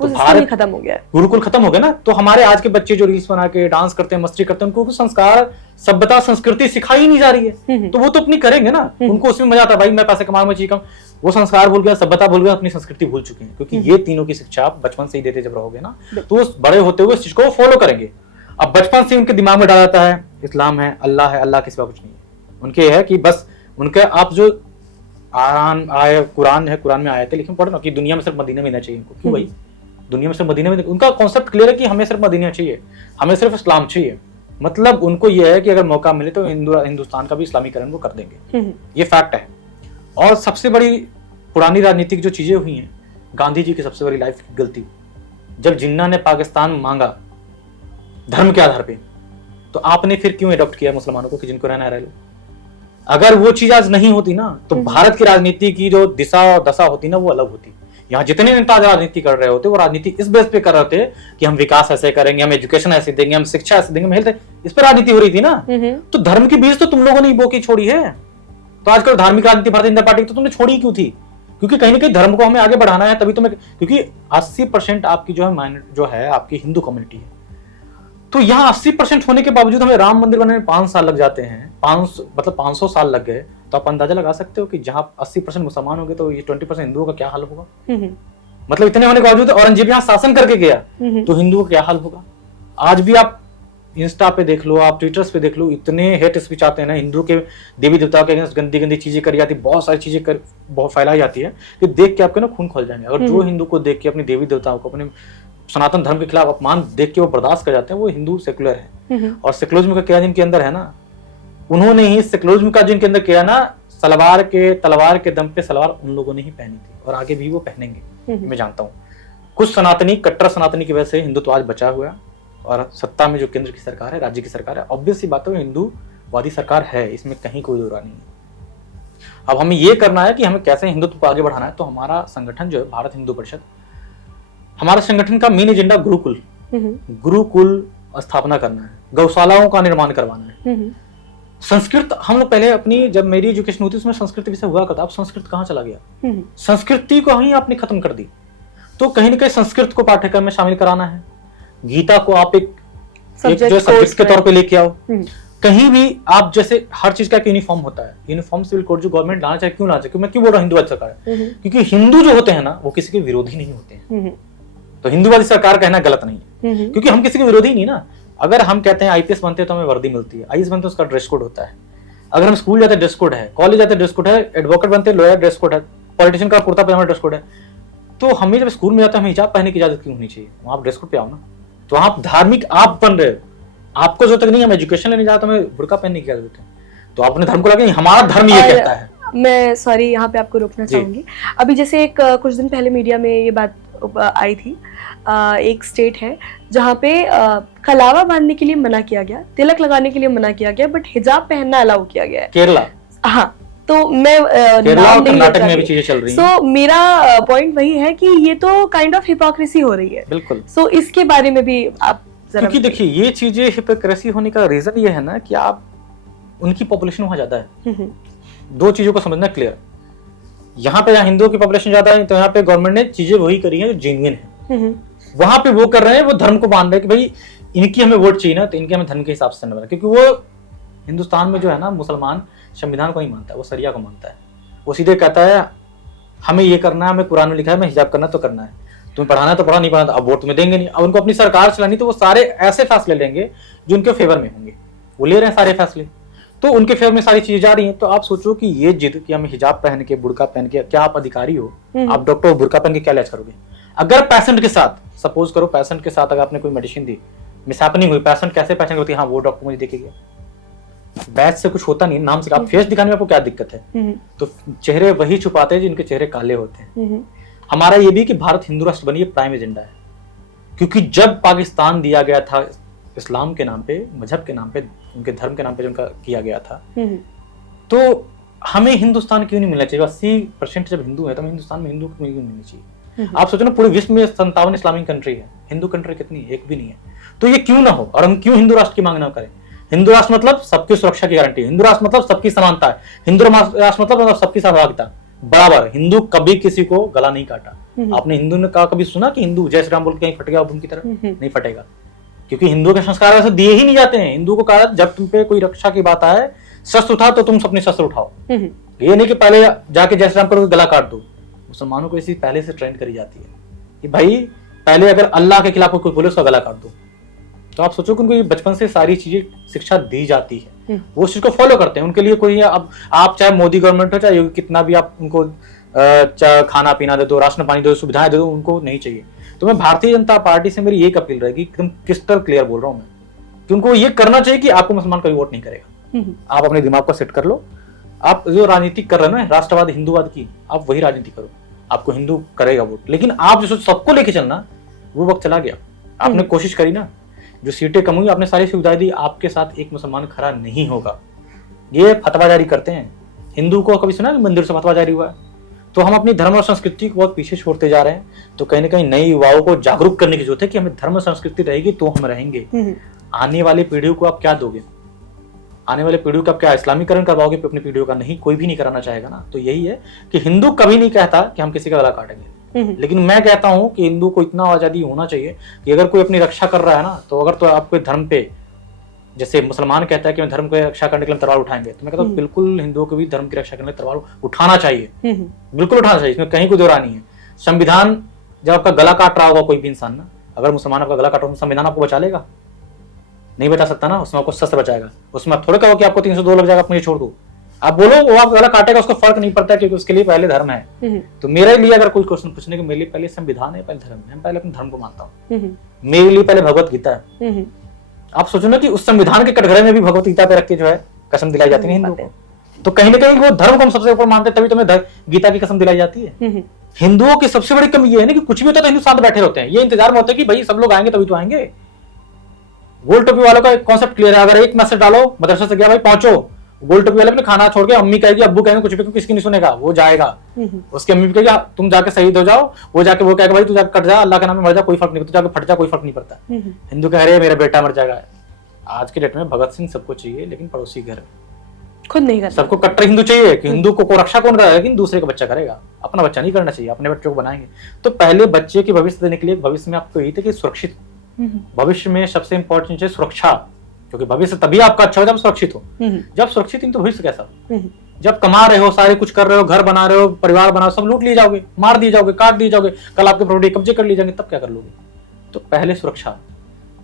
तो भारत खत्म हो गया है, गुरुकुल खत्म हो गया ना। तो हमारे आज के बच्चे जो रील्स बना के डांस करते हैं, मस्ती करते हैं, उनको कुछ संस्कार, सभ्यता, संस्कृति सिखाई नहीं जा रही है। तो वो तो अपनी करेंगे ना, उनको उसमें मजा आता है, भाई मैं पैसे कमा, मैं चीज कम। वो संस्कार भूल गया, सभ्यता भूल गया, अपनी संस्कृति भूल चुके हैं। क्योंकि ये तीनों की शिक्षा आप बचपन से ही देते जब रहोगे ना, तो वो बड़े होते हुए इस चीज को फॉलो करेंगे। अब बचपन से उनके दिमाग में डाला जाता है इस्लाम है, अल्लाह है, अल्लाह के सिवा कुछ नहीं है। उनके है कि बस उनके आप जो कुरान है, कुरान में आए थे, लेकिन पढ़ो ना कि दुनिया में सिर्फ मदीना में ना चाहिए इनको। क्यों भाई? दुनिया में सिर्फ मदीना में, उनका कॉन्सेप्ट क्लियर है कि हमें सिर्फ मदीना चाहिए, हमें सिर्फ इस्लाम चाहिए। मतलब उनको यह है कि अगर मौका मिले तो हिंदुस्तान का भी इस्लामीकरण वो कर देंगे। ये फैक्ट है। और सबसे बड़ी पुरानी राजनीतिक जो चीजें हुई हैं, गांधी जी की सबसे बड़ी लाइफ की गलती, जब जिन्ना ने पाकिस्तान मांगा धर्म के आधार पे, तो आपने फिर क्यों अडॉप्ट किया मुसलमानों को कि जिनको रहना रह लो? अगर वो चीज आज नहीं होती ना, तो भारत की राजनीति की जो दिशा और दशा होती ना, वो अलग होती। यहाँ जितने नेता राजनीति कर रहे होते, वो राजनीति इस बेस पे कर रहे थे कि हम विकास ऐसे करेंगे, हम एजुकेशन ऐसे देंगे, हम शिक्षा ऐसे देंगे, हेल्थ, इस पर राजनीति हो रही थी ना। तो धर्म की बीज तो तुम लोगों ने बो की छोड़ी है। तो आजकल धार्मिक राजनीति भारतीय जनता पार्टी की तो तुमने छोड़ी क्यों थी? क्योंकि कहीं ना कहीं धर्म को हमें आगे बढ़ाना है, तभी तुम्हें, क्योंकि 80% आपकी जो है जो है आपकी हिंदू कम्युनिटी है। तो यहाँ 80% होने के बावजूद हमें राम मंदिर बनाने में 5 साल लग जाते हैं, 500 साल लग गए। तो आप अंदाजा लगा सकते हो कि जहां 80% मुसलमान हो गए, तो ये 20% हिंदुओं का क्या हाल होगा। मतलब इतने होने के बावजूद औरंगजेब यहाँ शासन करके गया, तो हिंदुओं का क्या हाल होगा। आज भी आप इंस्टा पे देख लो, आप ट्विटर्स पे देख लो, इतने हेट स्पीच आते हैं ना, हिंदू के देवी देवताओं के अगेंस्ट गंदी गंदी चीजें करी जाती है, बहुत सारी चीजें बहुत फैलाई जाती है कि देख के आपके ना खून खोल जाएंगे। अगर जो हिंदू को देख के, अपने देवी देवताओं को, अपने सनातन धर्म के खिलाफ अपमान देख के वो बर्दाश्त कर जाते हैं, वो हिंदू सेकुलर है। और सेकुलरिज्म का क्या जिनके अंदर है ना, उन्होंने ही सेकुलरिज्म का जिनके अंदर किया ना, तलवार के दम पे सलवार उन लोगों ने ही पहनी थी, और आगे भी वो पहनेंगे। मैं जानता हूँ कुछ सनातनी, कट्टर सनातनी की वजह से हिंदुत्व आज बचा हुआ है, और सत्ता में जो केंद्र की सरकार है, राज्य की सरकार है, ऑब्वियस सी बात है हिंदूवादी सरकार है, इसमें कहीं कोई दो राय नहीं है। अब हमें ये करना है कि हमें कैसे हिंदुत्व को आगे बढ़ाना है। तो हमारा संगठन जो है भारत हिंदू परिषद, हमारा संगठन का मेन एजेंडा गुरुकुल स्थापना करना है, गौशालाओं का निर्माण करवाना है। संस्कृत हम लोग पहले अपनी, जब मेरी एजुकेशन होती उसमें संस्कृत विषय हुआ करता, अब संस्कृत कहाँ चला गया? संस्कृति को ही आपने खत्म कर दी। तो कहीं ना कहीं संस्कृत को पाठ्यक्रम में शामिल कराना है। गीता को आप एक जो सब्जेक्ट के तौर पे लेके आओ। कहीं भी आप जैसे हर चीज का एक यूनिफॉर्म होता है, यूनिफॉर्म सिविल कोड जो गवर्नमेंट लाना चाहे, क्यों लाना चाहिए? मैं क्यों बोल रहा हूँ हिंदूवादी सरकार है? क्योंकि हिंदू जो होते हैं ना, वो किसी के विरोधी नहीं होते हैं। तो हिंदूवादी सरकार कहना गलत नहीं है, क्योंकि हम किसी के विरोधी नहीं ना। अगर हम कहते हैं आईपीएस बनते हैं तो हमें वर्दी मिलती है, आईएएस बनते हैं उसका ड्रेस कोड होता है। अगर हम स्कूल जाते हैं ड्रेस कोड है, कॉलेज जाते हैं ड्रेस कोड है, एडवोकेट बनते हैं लॉयर ड्रेस कोड है, पॉलिटिशियन का कुर्ता पजामा ड्रेस कोड है। तो हमें जब स्कूल में जाते हैं हमें हिजाब पहनने की इजाजत क्यों होनी चाहिए? वहां आप ड्रेस कोड पे आओ ना। तो आप धार्मिक आप बन रहे हो, आपको जो तक नहीं, हम एजुकेशन लेने जाते हमें बुर्का पहनने की इजाजत है। तो आप अपने धर्म को लगे हमारा धर्म ये कहता है। मैं सॉरी यहाँ पे आपको रोकना चाहूंगी। अभी जैसे एक कुछ दिन पहले मीडिया में ये बात आई थी, एक स्टेट है जहाँ पे कलावा बांधने के लिए मना किया गया, तिलक लगाने के लिए मना किया गया, बट हिजाब पहनना अलाउ किया गया है। केरला, हाँ। तो मैं कर्नाटक में भी चीजें चल रही हैं। सो मेरा पॉइंट वही है कि ये तो काइंड ऑफ हिपोक्रेसी हो रही है। बिल्कुल। सो इसके बारे में भी आप जरा, क्योंकि देखिए ये चीजें हिपोक्रेसी होने का रीजन ये है ना कि आप, उनकी पॉपुलेशन वहां ज्यादा है। दो चीजों को समझना क्लियर, यहाँ पे हिंदुओं की पॉपुलेशन ज्यादा है, तो यहाँ पे गवर्नमेंट ने चीजें वही करी है जो जेन्युइन है। वहां पे वो कर रहे हैं, वो धर्म को मान रहे हैं कि भाई इनकी हमें वोट चाहिए ना, तो इनके हमें धर्म के हिसाब से करना, क्योंकि वो हिंदुस्तान में जो है ना, मुसलमान संविधान को नहीं मानता है, वो शरिया को मानता है। वो सीधे कहता है हमें ये करना है, हमें कुरान में लिखा है, हमें हिजाब करना तो करना है, तुम्हें पढ़ाना तो पढ़ा, नहीं पढ़ाना अब वोट तुम्हें देंगे नहीं। अब उनको अपनी सरकार चलानी, तो वो सारे ऐसे फैसले लेंगे जो उनके फेवर में होंगे। वो ले रहे हैं सारे फैसले, तो उनके फेवर में सारी चीजें जा रही हैं। तो आप सोचो कि ये जिद कि हम हिजाब पहन के, बुर्का पहन के, क्या आप अधिकारी हो? आप डॉक्टर बुर्का पहन के क्या इलाज करोगे? अगर पेशेंट के साथ, सपोज करो पेशेंट के साथ अगर आपने कोई मेडिसिन दी, मिसहैपनिंग हुई, पेशेंट कैसे पहचान करती है हाँ वो डॉक्टर मुझे देखेगा? बैच से कुछ होता नहीं, नाम से आप फेस दिखाने में आपको क्या दिक्कत है? तो चेहरे वही छुपाते हैं जिनके चेहरे काले होते हैं। हमारा ये भी कि भारत हिंदू राष्ट्र बनी, ये प्राइम एजेंडा है, क्योंकि जब पाकिस्तान दिया गया था इस्लाम के नाम पे, मजहब के नाम पे, उनके धर्म के नाम पे जो उनका किया गया था, तो हमें हिंदुस्तान क्यों नहीं मिलना चाहिए? 80% जब हिंदू है तो हमें हिंदुस्तान में हिंदू क्यों नहीं मिलनी चाहिए? आप सोचो ना, पूरे विश्व में 57 इस्लामिक कंट्री है, हिंदू कंट्री कितनी है? एक भी नहीं है। तो ये क्यों ना हो, और हम क्यों हिंदू राष्ट्र की मांग ना करें? हिंदू राष्ट्र मतलब सबकी सुरक्षा की गारंटी, हिंदू राष्ट्र मतलब सबकी समानता है, हिंदू राष्ट्र मतलब सबकी सहभागिता बराबर। हिंदू कभी किसी को गला नहीं काटा। आपने हिंदू ने कहा कभी सुना कि हिंदू जय श्री राम बोल के कहीं फट गया उनकी तरह? नहीं फटेगा, क्योंकि हिंदुओं के संस्कार ऐसे दिए ही नहीं जाते हैं। हिंदू को कहा जब तुम पे कोई रक्षा की बात आए, शस्त्र उठा तो तुम अपने शस्त्र उठाओ, ये नहीं कि पहले जाके जय श्री राम करो गला काट दो। मुसलमानों को इसी पहले से ट्रेंड करी जाती है कि भाई पहले अगर अल्लाह के खिलाफ कोई बोले उसका गला काट दो। तो आप सोचो कि उनको ये बचपन से सारी चीजें शिक्षा दी जाती है, वो उस चीज को फॉलो करते हैं। उनके लिए कोई अब आप चाहे मोदी गवर्नमेंट हो, चाहे कितना भी आप उनको खाना पीना दे दो, राशन पानी दे दो, सुविधाएं दे दो, उनको नहीं चाहिए। तो मैं भारतीय जनता पार्टी से मेरी एक अपील रहेगी, एकदम क्रिस्टल क्लियर बोल रहा हूं मैं, कि उनको ये करना चाहिए कि आपको मुसलमान कभी वोट नहीं करेगा। आप अपने दिमाग को सेट कर लो, आप जो राजनीति कर रहे हो ना राष्ट्रवाद हिंदूवाद की, आप वही राजनीति करो, आपको हिंदू करेगा वोट। लेकिन आप जो सबको लेके चलना, वो वक्त चला गया। आपने कोशिश करी ना, जो सीटें कम हुई, आपने सारी सुविधाएं दी, आपके साथ एक मुसलमान खड़ा नहीं होगा। ये फतवा जारी करते हैं। हिंदू को कभी सुना कि मंदिर से फतवा जारी हुआ है? तो हम अपनी धर्म और संस्कृति को बहुत पीछे छोड़ते जा रहे हैं। तो कहीं ना कहीं नए युवाओं को जागरूक करने की जरूरत है कि हमें धर्म और संस्कृति रहेगी तो हम रहेंगे। आने वाली पीढ़ियों को आप क्या दोगे? आने वाले पीढ़ियों का क्या इस्लामीकरण करवाओगे अपनी पीढ़ियों का? नहीं, कोई भी नहीं कराना चाहेगा ना। तो यही है कि हिंदू कभी नहीं कहता कि हम किसी का गला काटेंगे, लेकिन मैं कहता हूं कि हिंदू को इतना आजादी होना चाहिए कि अगर कोई अपनी रक्षा कर रहा है ना, तो अगर तो आपके धर्म पे, जैसे मुसलमान कहता है कि मैं धर्म की रक्षा करने के लिए तलवार उठाएंगे, तो मैं कहता हूँ बिल्कुल हिंदुओं को भी धर्म की रक्षा करने के लिए तलवार उठाना चाहिए, बिल्कुल उठाना चाहिए, इसमें कहीं कोई दो राय नहीं है। संविधान जब आपका गला काट रहा होगा कोई भी इंसान ना, अगर मुसलमान आपका गला काट रहा हो, संविधान आपको बचा लेगा? नहीं बचा सकता ना, उसमें आपको शस्त्र बचाएगा। उसमें आप थोड़े कहो कि आपको 302 लग जाएगा, आप मुझे छोड़ दो। आप बोलो वो आप गला काटेगा, उसको फर्क नहीं पड़ता, क्योंकि उसके लिए पहले धर्म है। तो मेरे लिए अगर कोई क्वेश्चन पूछने के, मेरे लिए पहले संविधान है, पहले धर्म है। मैं पहले अपने धर्म को मानता हूँ, मेरे लिए पहले भगवत गीता है। आप सोचो ना कि उस संविधान के कटघरे में भी भगवत गीता पे रख के जो है कसम दिलाई जाती है हिंदू को। तो कहीं ना कहीं वो धर्म को हम सबसे ऊपर मानते हैं, तभी तो हमें गीता की कसम दिलाई जाती है। हिंदुओं की सबसे बड़ी कमी ये है ना कि कुछ भी होता है तो हिंदू साथ बैठे होते हैं, ये इंतजार में होते हैं कि भाई सब लोग आएंगे तभी तो आएंगे। गोल टोपी वालों का एक कॉन्सेप्ट क्लियर है, अगर एक मैसेज डालो मदरसा से गया भाई पहुंचो, गोल टोपी वाले अपने खाना छोड़ के, अम्मी कहेगी अब्बू कहेंगे कुछ भी, किसकी नहीं सुनेगा, वो जाएगा। उसकी अम्मी कहेगी तुम जाके शहीद हो जाओ, वो जाके वो कहेगा भाई तू जाके कट जा, अल्लाह के नाम में मर जा, कोई फर्क नहीं पड़ता, जाके फट जा, कोई फर्क नहीं पड़ता। हिंदू कह रहे हैं मेरा बेटा मर जाएगा। आज के डेट में भगत सिंह सबको चाहिए, लेकिन पड़ोसी घर खुद नहीं करता। सबको कट्टर हिंदू चाहिए कि हिंदू को रक्षा कौन करेगा, लेकिन दूसरे का बच्चा करेगा, अपना बच्चा नहीं करना चाहिए। अपने बच्चों को बनाएंगे तो पहले बच्चे के भविष्य देने के लिए, भविष्य में आपको यही था कि सुरक्षित, भविष्य में सबसे इंपॉर्टेंट है सुरक्षा, क्योंकि भविष्य तभी आपका अच्छा हो जब सुरक्षित हो। जब सुरक्षित नहीं तो भविष्य कैसा? जब कमा रहे हो, सारे कुछ कर रहे हो, घर बना रहे हो, परिवार बना, सब लूट लिए जाओगे, मार दिए जाओगे, काट दिए जाओगे, कल आपके प्रॉपर्टी कब्जे कर लिए जाएंगे, तब क्या कर लोगे? तो पहले सुरक्षा।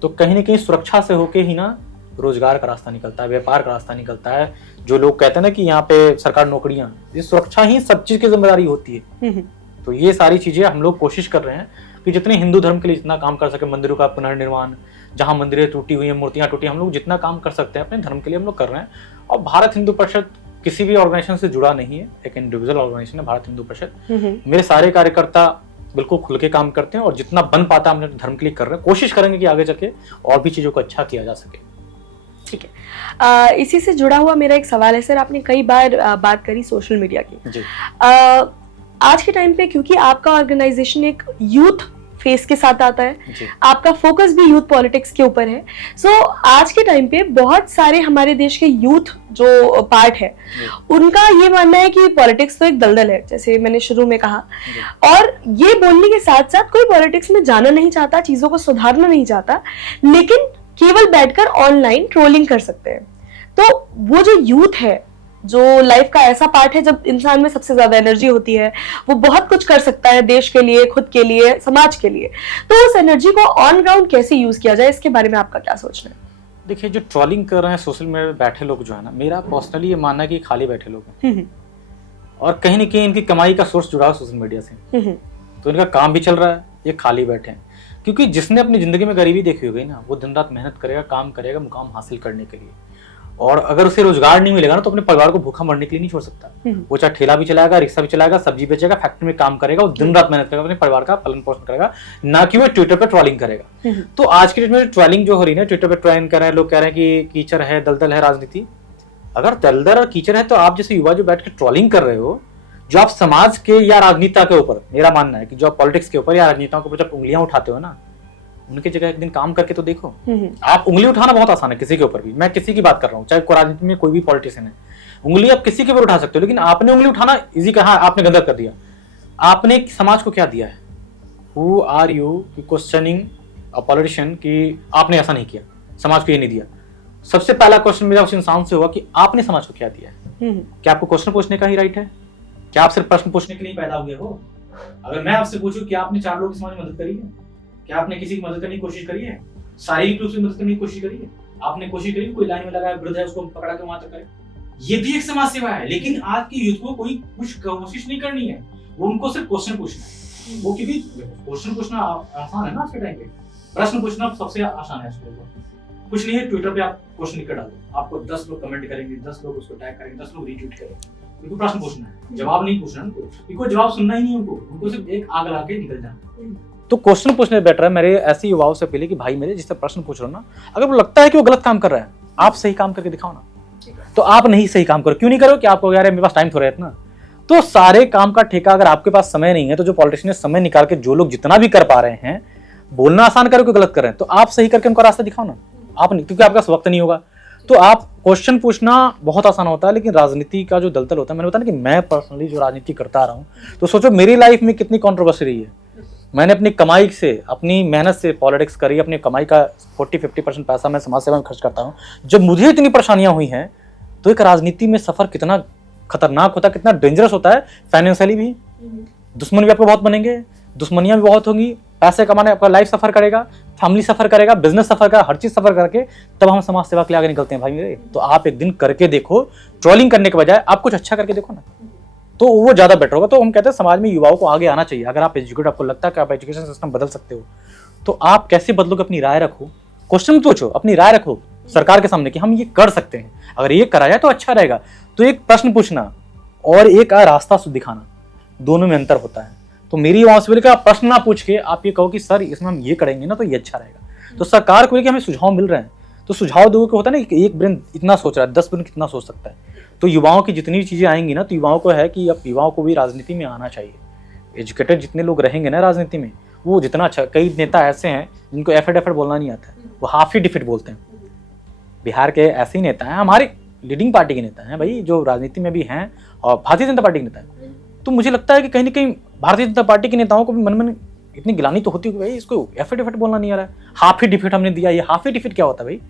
तो कहीं ना कहीं सुरक्षा से होके ही ना रोजगार का रास्ता निकलता है, व्यापार का रास्ता निकलता है। जो लोग कहते हैं ना कि यहाँ पे सरकार नौकरियां, ये सुरक्षा ही सब चीज की जिम्मेदारी होती है। तो ये सारी चीजें हम लोग कोशिश कर रहे हैं कि जितने हिंदू धर्म के लिए जितना काम कर सके, मंदिरों का पुनर्निर्माण, जहां मंदिरें टूटी हुई हैं, मूर्तियां टूटी, हम लोग जितना काम कर सकते हैं अपने धर्म के लिए हम लोग कर रहे हैं। और भारत हिंदू परिषद किसी भी ऑर्गेनाइजेशन से जुड़ा नहीं है, एक इंडिविजुअल ऑर्गेनाइजेशन है भारत हिंदू परिषद। मेरे सारे कार्यकर्ता बिल्कुल खुल के काम करते हैं और जितना बन पाता है हम धर्म के लिए कर रहे हैं। कोशिश करेंगे कि आगे चल और भी चीजों को अच्छा किया जा सके। ठीक है, इसी से जुड़ा हुआ मेरा एक सवाल है सर, आपने कई बार बात करी सोशल मीडिया की जी। आज के टाइम पे क्योंकि आपका ऑर्गेनाइजेशन एक यूथ फेस के साथ आता है, आपका फोकस भी यूथ पॉलिटिक्स के ऊपर है, सो आज के टाइम पे बहुत सारे हमारे देश के यूथ जो पार्ट है उनका ये मानना है कि पॉलिटिक्स तो एक दलदल है, जैसे मैंने शुरू में कहा, और ये बोलने के साथ साथ कोई पॉलिटिक्स में जाना नहीं चाहता, चीजों को सुधारना नहीं चाहता, लेकिन केवल बैठकर ऑनलाइन ट्रोलिंग कर सकते हैं। तो वो जो यूथ है, जो लाइफ का ऐसा पार्ट है जब इंसान में सबसे ज्यादा एनर्जी होती है, वो बहुत कुछ कर सकता है देश के लिए, खुद के लिए, समाज के लिए, तो उस एनर्जी को ऑन ग्राउंड कैसे यूज किया जाए, इसके बारे में आपका क्या सोचना है? देखिए, जो ट्रोलिंग कर रहे हैं सोशल मीडिया पे बैठे लोग जो है ना, मेरा पर्सनली ये मानना है कि खाली बैठे लोग हैं और कहीं ना कहीं इनकी कमाई का सोर्स जुड़ा है सोशल मीडिया से, तो इनका काम भी चल रहा है, ये खाली बैठे हैं। क्योंकि जिसने अपनी जिंदगी में गरीबी देखी होगी ना, वो दिन रात मेहनत करेगा, काम करेगा मुकाम हासिल करने के लिए, और अगर उसे रोजगार नहीं मिलेगा ना तो अपने परिवार को भूखा मरने के लिए नहीं छोड़ सकता। वो चाहे ठेला भी चलाएगा, रिक्शा भी चलाएगा, सब्जी बेचेगा, फैक्ट्री में काम करेगा, वो दिन रात मेहनत करेगा, अपने परिवार का पालन पोषण करेगा, ना कि वो ट्विटर पर ट्रोलिंग करेगा। तो आज के डेट में ट्रोलिंग जो हो रही है, ट्विटर पर ट्रोलिंग कर रहे हैं लोग, कह रहे हैं कि कीचड़ है, दलदल है राजनीति। अगर दलदल और कीचड़ है तो आप जैसे युवा जो बैठ के ट्रोलिंग कर रहे हो, जो आप समाज के या राजनीता के ऊपर, मेरा मानना है कि जो आप पॉलिटिक्स के ऊपर या राजनीताओं के ऊपर जब उंगलियां उठाते हो ना, उनकी जगह एक दिन काम करके तो देखो। आप उंगली उठाना बहुत आसान है किसी के ऊपर भी, मैं किसी की बात कर रहा हूँ, चाहे राजनीति में कोई भी पॉलिटिशियन है, उंगली आप किसी के ऊपर उठा सकते हो, लेकिन आपने उंगली उठाना इजी कहा, आपने गलत कर दिया। आपने समाज को क्या दिया है? Who are you questioning a politician कि आपने ऐसा नहीं किया, समाज को ये नहीं दिया। सबसे पहला क्वेश्चन मेरा उस इंसान से होगा कि आपने समाज को क्या दिया है? क्या आपको क्वेश्चन पूछने का ही राइट है? क्या आप सिर्फ प्रश्न पूछने के लिए पैदा हुए हो? अगर मैं आपसे पूछूं कि आपने 4 लोगों की समाज में मदद करी है, क्या आपने किसी की मदद करने की कोशिश करी है? शारीरिक रूप से मदद करने की कोशिश करी है? आपने कोशिश करी कोई लाइन में लगा है, वृद्ध है, उसको पकड़ा के वहां तक करे? ये भी एक समाज सेवा है। लेकिन आज की यूथ को कोई कुछ कोशिश नहीं करनी है, वो उनको सिर्फ क्वेश्चन पूछना है। वो क्योंकि क्वेश्चन पूछना आसान है ना आज के टाइम पे, प्रश्न पूछना सबसे आसान है आजकल। कुछ नहीं है, ट्विटर पे आप क्वेश्चन लिख कर डालो, आपको 10 लोग कमेंट करेंगे, 10 लोग उसको टैग करेंगे, 10 लोग रीट्वीट करेंगे। उनको प्रश्न पूछना है, जवाब नहीं पूछना उनको, क्योंकि जवाब सुनना ही नहीं उनको सिर्फ एक आग लगा के निकल जाना। तो क्वेश्चन पूछने बेटर है। मेरे ऐसे युवाओं से अपील है कि भाई मेरे जिससे प्रश्न पूछ रहे हो ना, अगर वो लगता है कि वो गलत काम कर रहा है, आप सही काम करके दिखाओ ना। तो आप नहीं सही काम करो, क्यों नहीं करो कि आपको यार मेरे पास टाइम थोड़ा है इतना। तो सारे काम का ठेका अगर आपके पास समय नहीं है, तो जो पॉलिटिशियन समय निकाल के जो लोग जितना भी कर पा रहे हैं, बोलना आसान करो कि गलत कर रहे हैं, तो आप सही करके उनका रास्ता दिखाओ ना। आप नहीं, क्योंकि आपका वक्त नहीं होगा। तो आप क्वेश्चन पूछना बहुत आसान होता है, लेकिन राजनीति का जो दलदल होता है, मैंने बताया ना कि मैं पर्सनली जो राजनीति करता आ रहा हूँ, तो सोचो मेरी लाइफ में कितनी कंट्रोवर्सी रही है। मैंने अपनी कमाई से, अपनी मेहनत से पॉलिटिक्स करी, अपनी कमाई का 40-50% पैसा मैं समाज सेवा में खर्च करता हूँ। जब मुझे इतनी परेशानियां हुई हैं, तो एक राजनीति में सफर कितना खतरनाक होता है, कितना डेंजरस होता है। फाइनेंशियली भी दुश्मन भी आपको बहुत बनेंगे, दुश्मनियां भी बहुत होंगी, पैसे कमाने आपका लाइफ सफर करेगा, फैमिली सफर करेगा, बिजनेस सफर करेगा, हर चीज सफर करके तब हम समाज सेवा के लिए आगे निकलते हैं भाई मेरे। तो आप एक दिन करके देखो, ट्रोलिंग करने के बजाय आप कुछ अच्छा करके देखो ना, तो वो ज्यादा बेटर होगा। तो हम कहते हैं समाज में युवाओं को आगे आना चाहिए। अगर आप एजुकेट, आपको लगता है कि आप एजुकेशन सिस्टम बदल सकते हो, तो आप कैसे बदलोगे? अपनी राय रखो, क्वेश्चन पूछो, अपनी राय रखो सरकार के सामने कि हम ये कर सकते हैं, अगर ये करा जाए तो अच्छा रहेगा। तो एक प्रश्न पूछना और एक रास्ता दिखाना, दोनों में अंतर होता है। तो मेरी युवाओं से बोले कि आप प्रश्न ना पूछ के आप ये कहो कि सर इसमें हम ये करेंगे ना तो ये अच्छा रहेगा। तो सरकार को कि हमें सुझाव मिल रहे हैं, तो सुझाव दो कि होता है ना कि एक ब्रेन इतना सोच रहा है, 10 ब्रेन कितना सोच सकता है। तो युवाओं की जितनी चीजें आएंगी ना, तो युवाओं को है कि अब युवाओं को भी राजनीति में आना चाहिए। एजुकेटेड जितने लोग रहेंगे ना राजनीति में, वो जितना अच्छा। कई नेता ऐसे हैं जिनको एफर्ट बोलना नहीं आता है, वो हाफ ही डिफिट बोलते हैं। बिहार के ऐसे ही नेता हैं, हमारे लीडिंग पार्टी के नेता हैं भाई, जो राजनीति में भी हैं और भारतीय जनता पार्टी के नेता हैं। तो मुझे लगता है कि कहीं ना कहीं भारतीय जनता पार्टी के नेताओं को भी मन में इतनी गिलानी तो होती है कि भाई इसको एफर्ट बोलना नहीं आ रहा है, हाफ ही डिफिट हमने दिया। ये हाफ ही डिफिट क्या होता है भाई?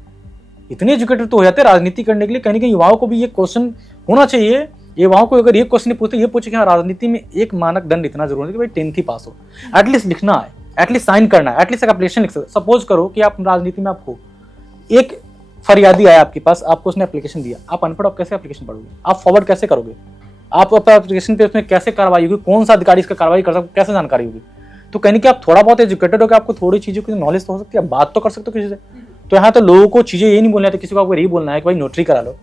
इतने एजुकेटेड तो हो जाते हैं राजनीति करने के लिए। कहीं ना कहीं युवाओं को भी ये क्वेश्चन होना चाहिए। युवाओं को अगर ये क्वेश्चन पूछते, ये पूछे कि हाँ राजनीति में एक मानक दंड इतना जरूरी है कि भाई 10th ही पास हो, एटलीस्ट लिखना है, एटलीस्ट साइन करना है, एटलीस्ट एक एप्लीकेशन लिख सकते। सपोज करो कि आप राजनीति में आप हो, एक फरियादी आया आपके पास, आपको उसने एप्लीकेशन दिया, आप अनपढ़, आप कैसे एप्लीकेशन पढ़ोगे? आप फॉरवर्ड कैसे करोगे? आप अपने एप्लीकेशन पे उसमें कैसे कार्रवाई होगी? कौन सा अधिकारी इसका कार्रवाई कर सकता है? कैसे जानकारी होगी? तो कहीं कि आप थोड़ा बहुत एजुकेटेड हो कि आपको थोड़ी चीज़ों की नॉलेज तो हो सकती है, आप बात तो कर सकते हो किसी से। तो यहाँ तो लोगों को चीज़ें ये नहीं बोलना है, किसी को आपको यही बोलना है कि भाई नोटरी करा लो।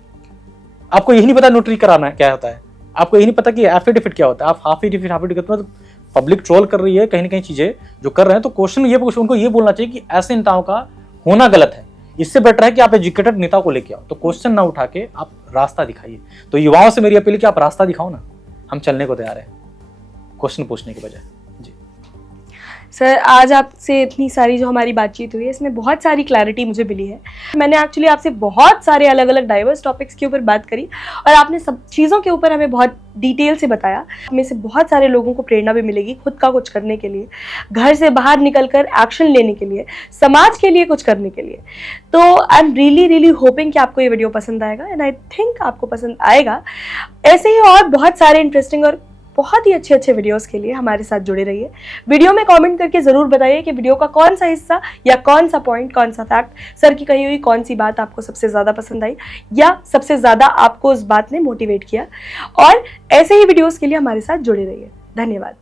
आपको यही नहीं पता नोटरी कराना है क्या होता है, आपको यही नहीं पता कि एफिडेविट क्या होता है। आप हाफ एफिडेविट मतलब पब्लिक ट्रोल कर रही है कहीं ना कहीं चीज़ें जो कर रहे हैं। तो क्वेश्चन ये उनको ये बोलना चाहिए कि ऐसे नेताओं का होना गलत है। इससे बेटर है कि आप एजुकेटेड नेता को लेके आओ, तो क्वेश्चन ना उठा के आप रास्ता दिखाइए। तो युवाओं से मेरी अपील है कि आप रास्ता दिखाओ ना, हम चलने को तैयार हैं क्वेश्चन पूछने के बजाय। जी सर, आज आपसे इतनी सारी जो हमारी बातचीत हुई है, इसमें बहुत सारी क्लैरिटी मुझे मिली है। मैंने एक्चुअली आपसे बहुत सारे अलग अलग डाइवर्स टॉपिक्स के ऊपर बात करी और आपने सब चीज़ों के ऊपर हमें बहुत डिटेल से बताया। हमें से बहुत सारे लोगों को प्रेरणा भी मिलेगी खुद का कुछ करने के लिए, घर से बाहर निकलकर एक्शन लेने के लिए, समाज के लिए कुछ करने के लिए। तो आई एम रियली होपिंग कि आपको ये वीडियो पसंद आएगा, एंड आई थिंक आपको पसंद आएगा। ऐसे ही और बहुत सारे इंटरेस्टिंग और बहुत ही अच्छे वीडियोस के लिए हमारे साथ जुड़े रहिए। वीडियो में कमेंट करके ज़रूर बताइए कि वीडियो का कौन सा हिस्सा या कौन सा पॉइंट, कौन सा फैक्ट, सर की कही हुई कौन सी बात आपको सबसे ज़्यादा पसंद आई या सबसे ज़्यादा आपको उस बात ने मोटिवेट किया। और ऐसे ही वीडियोस के लिए हमारे साथ जुड़े रहिए। धन्यवाद।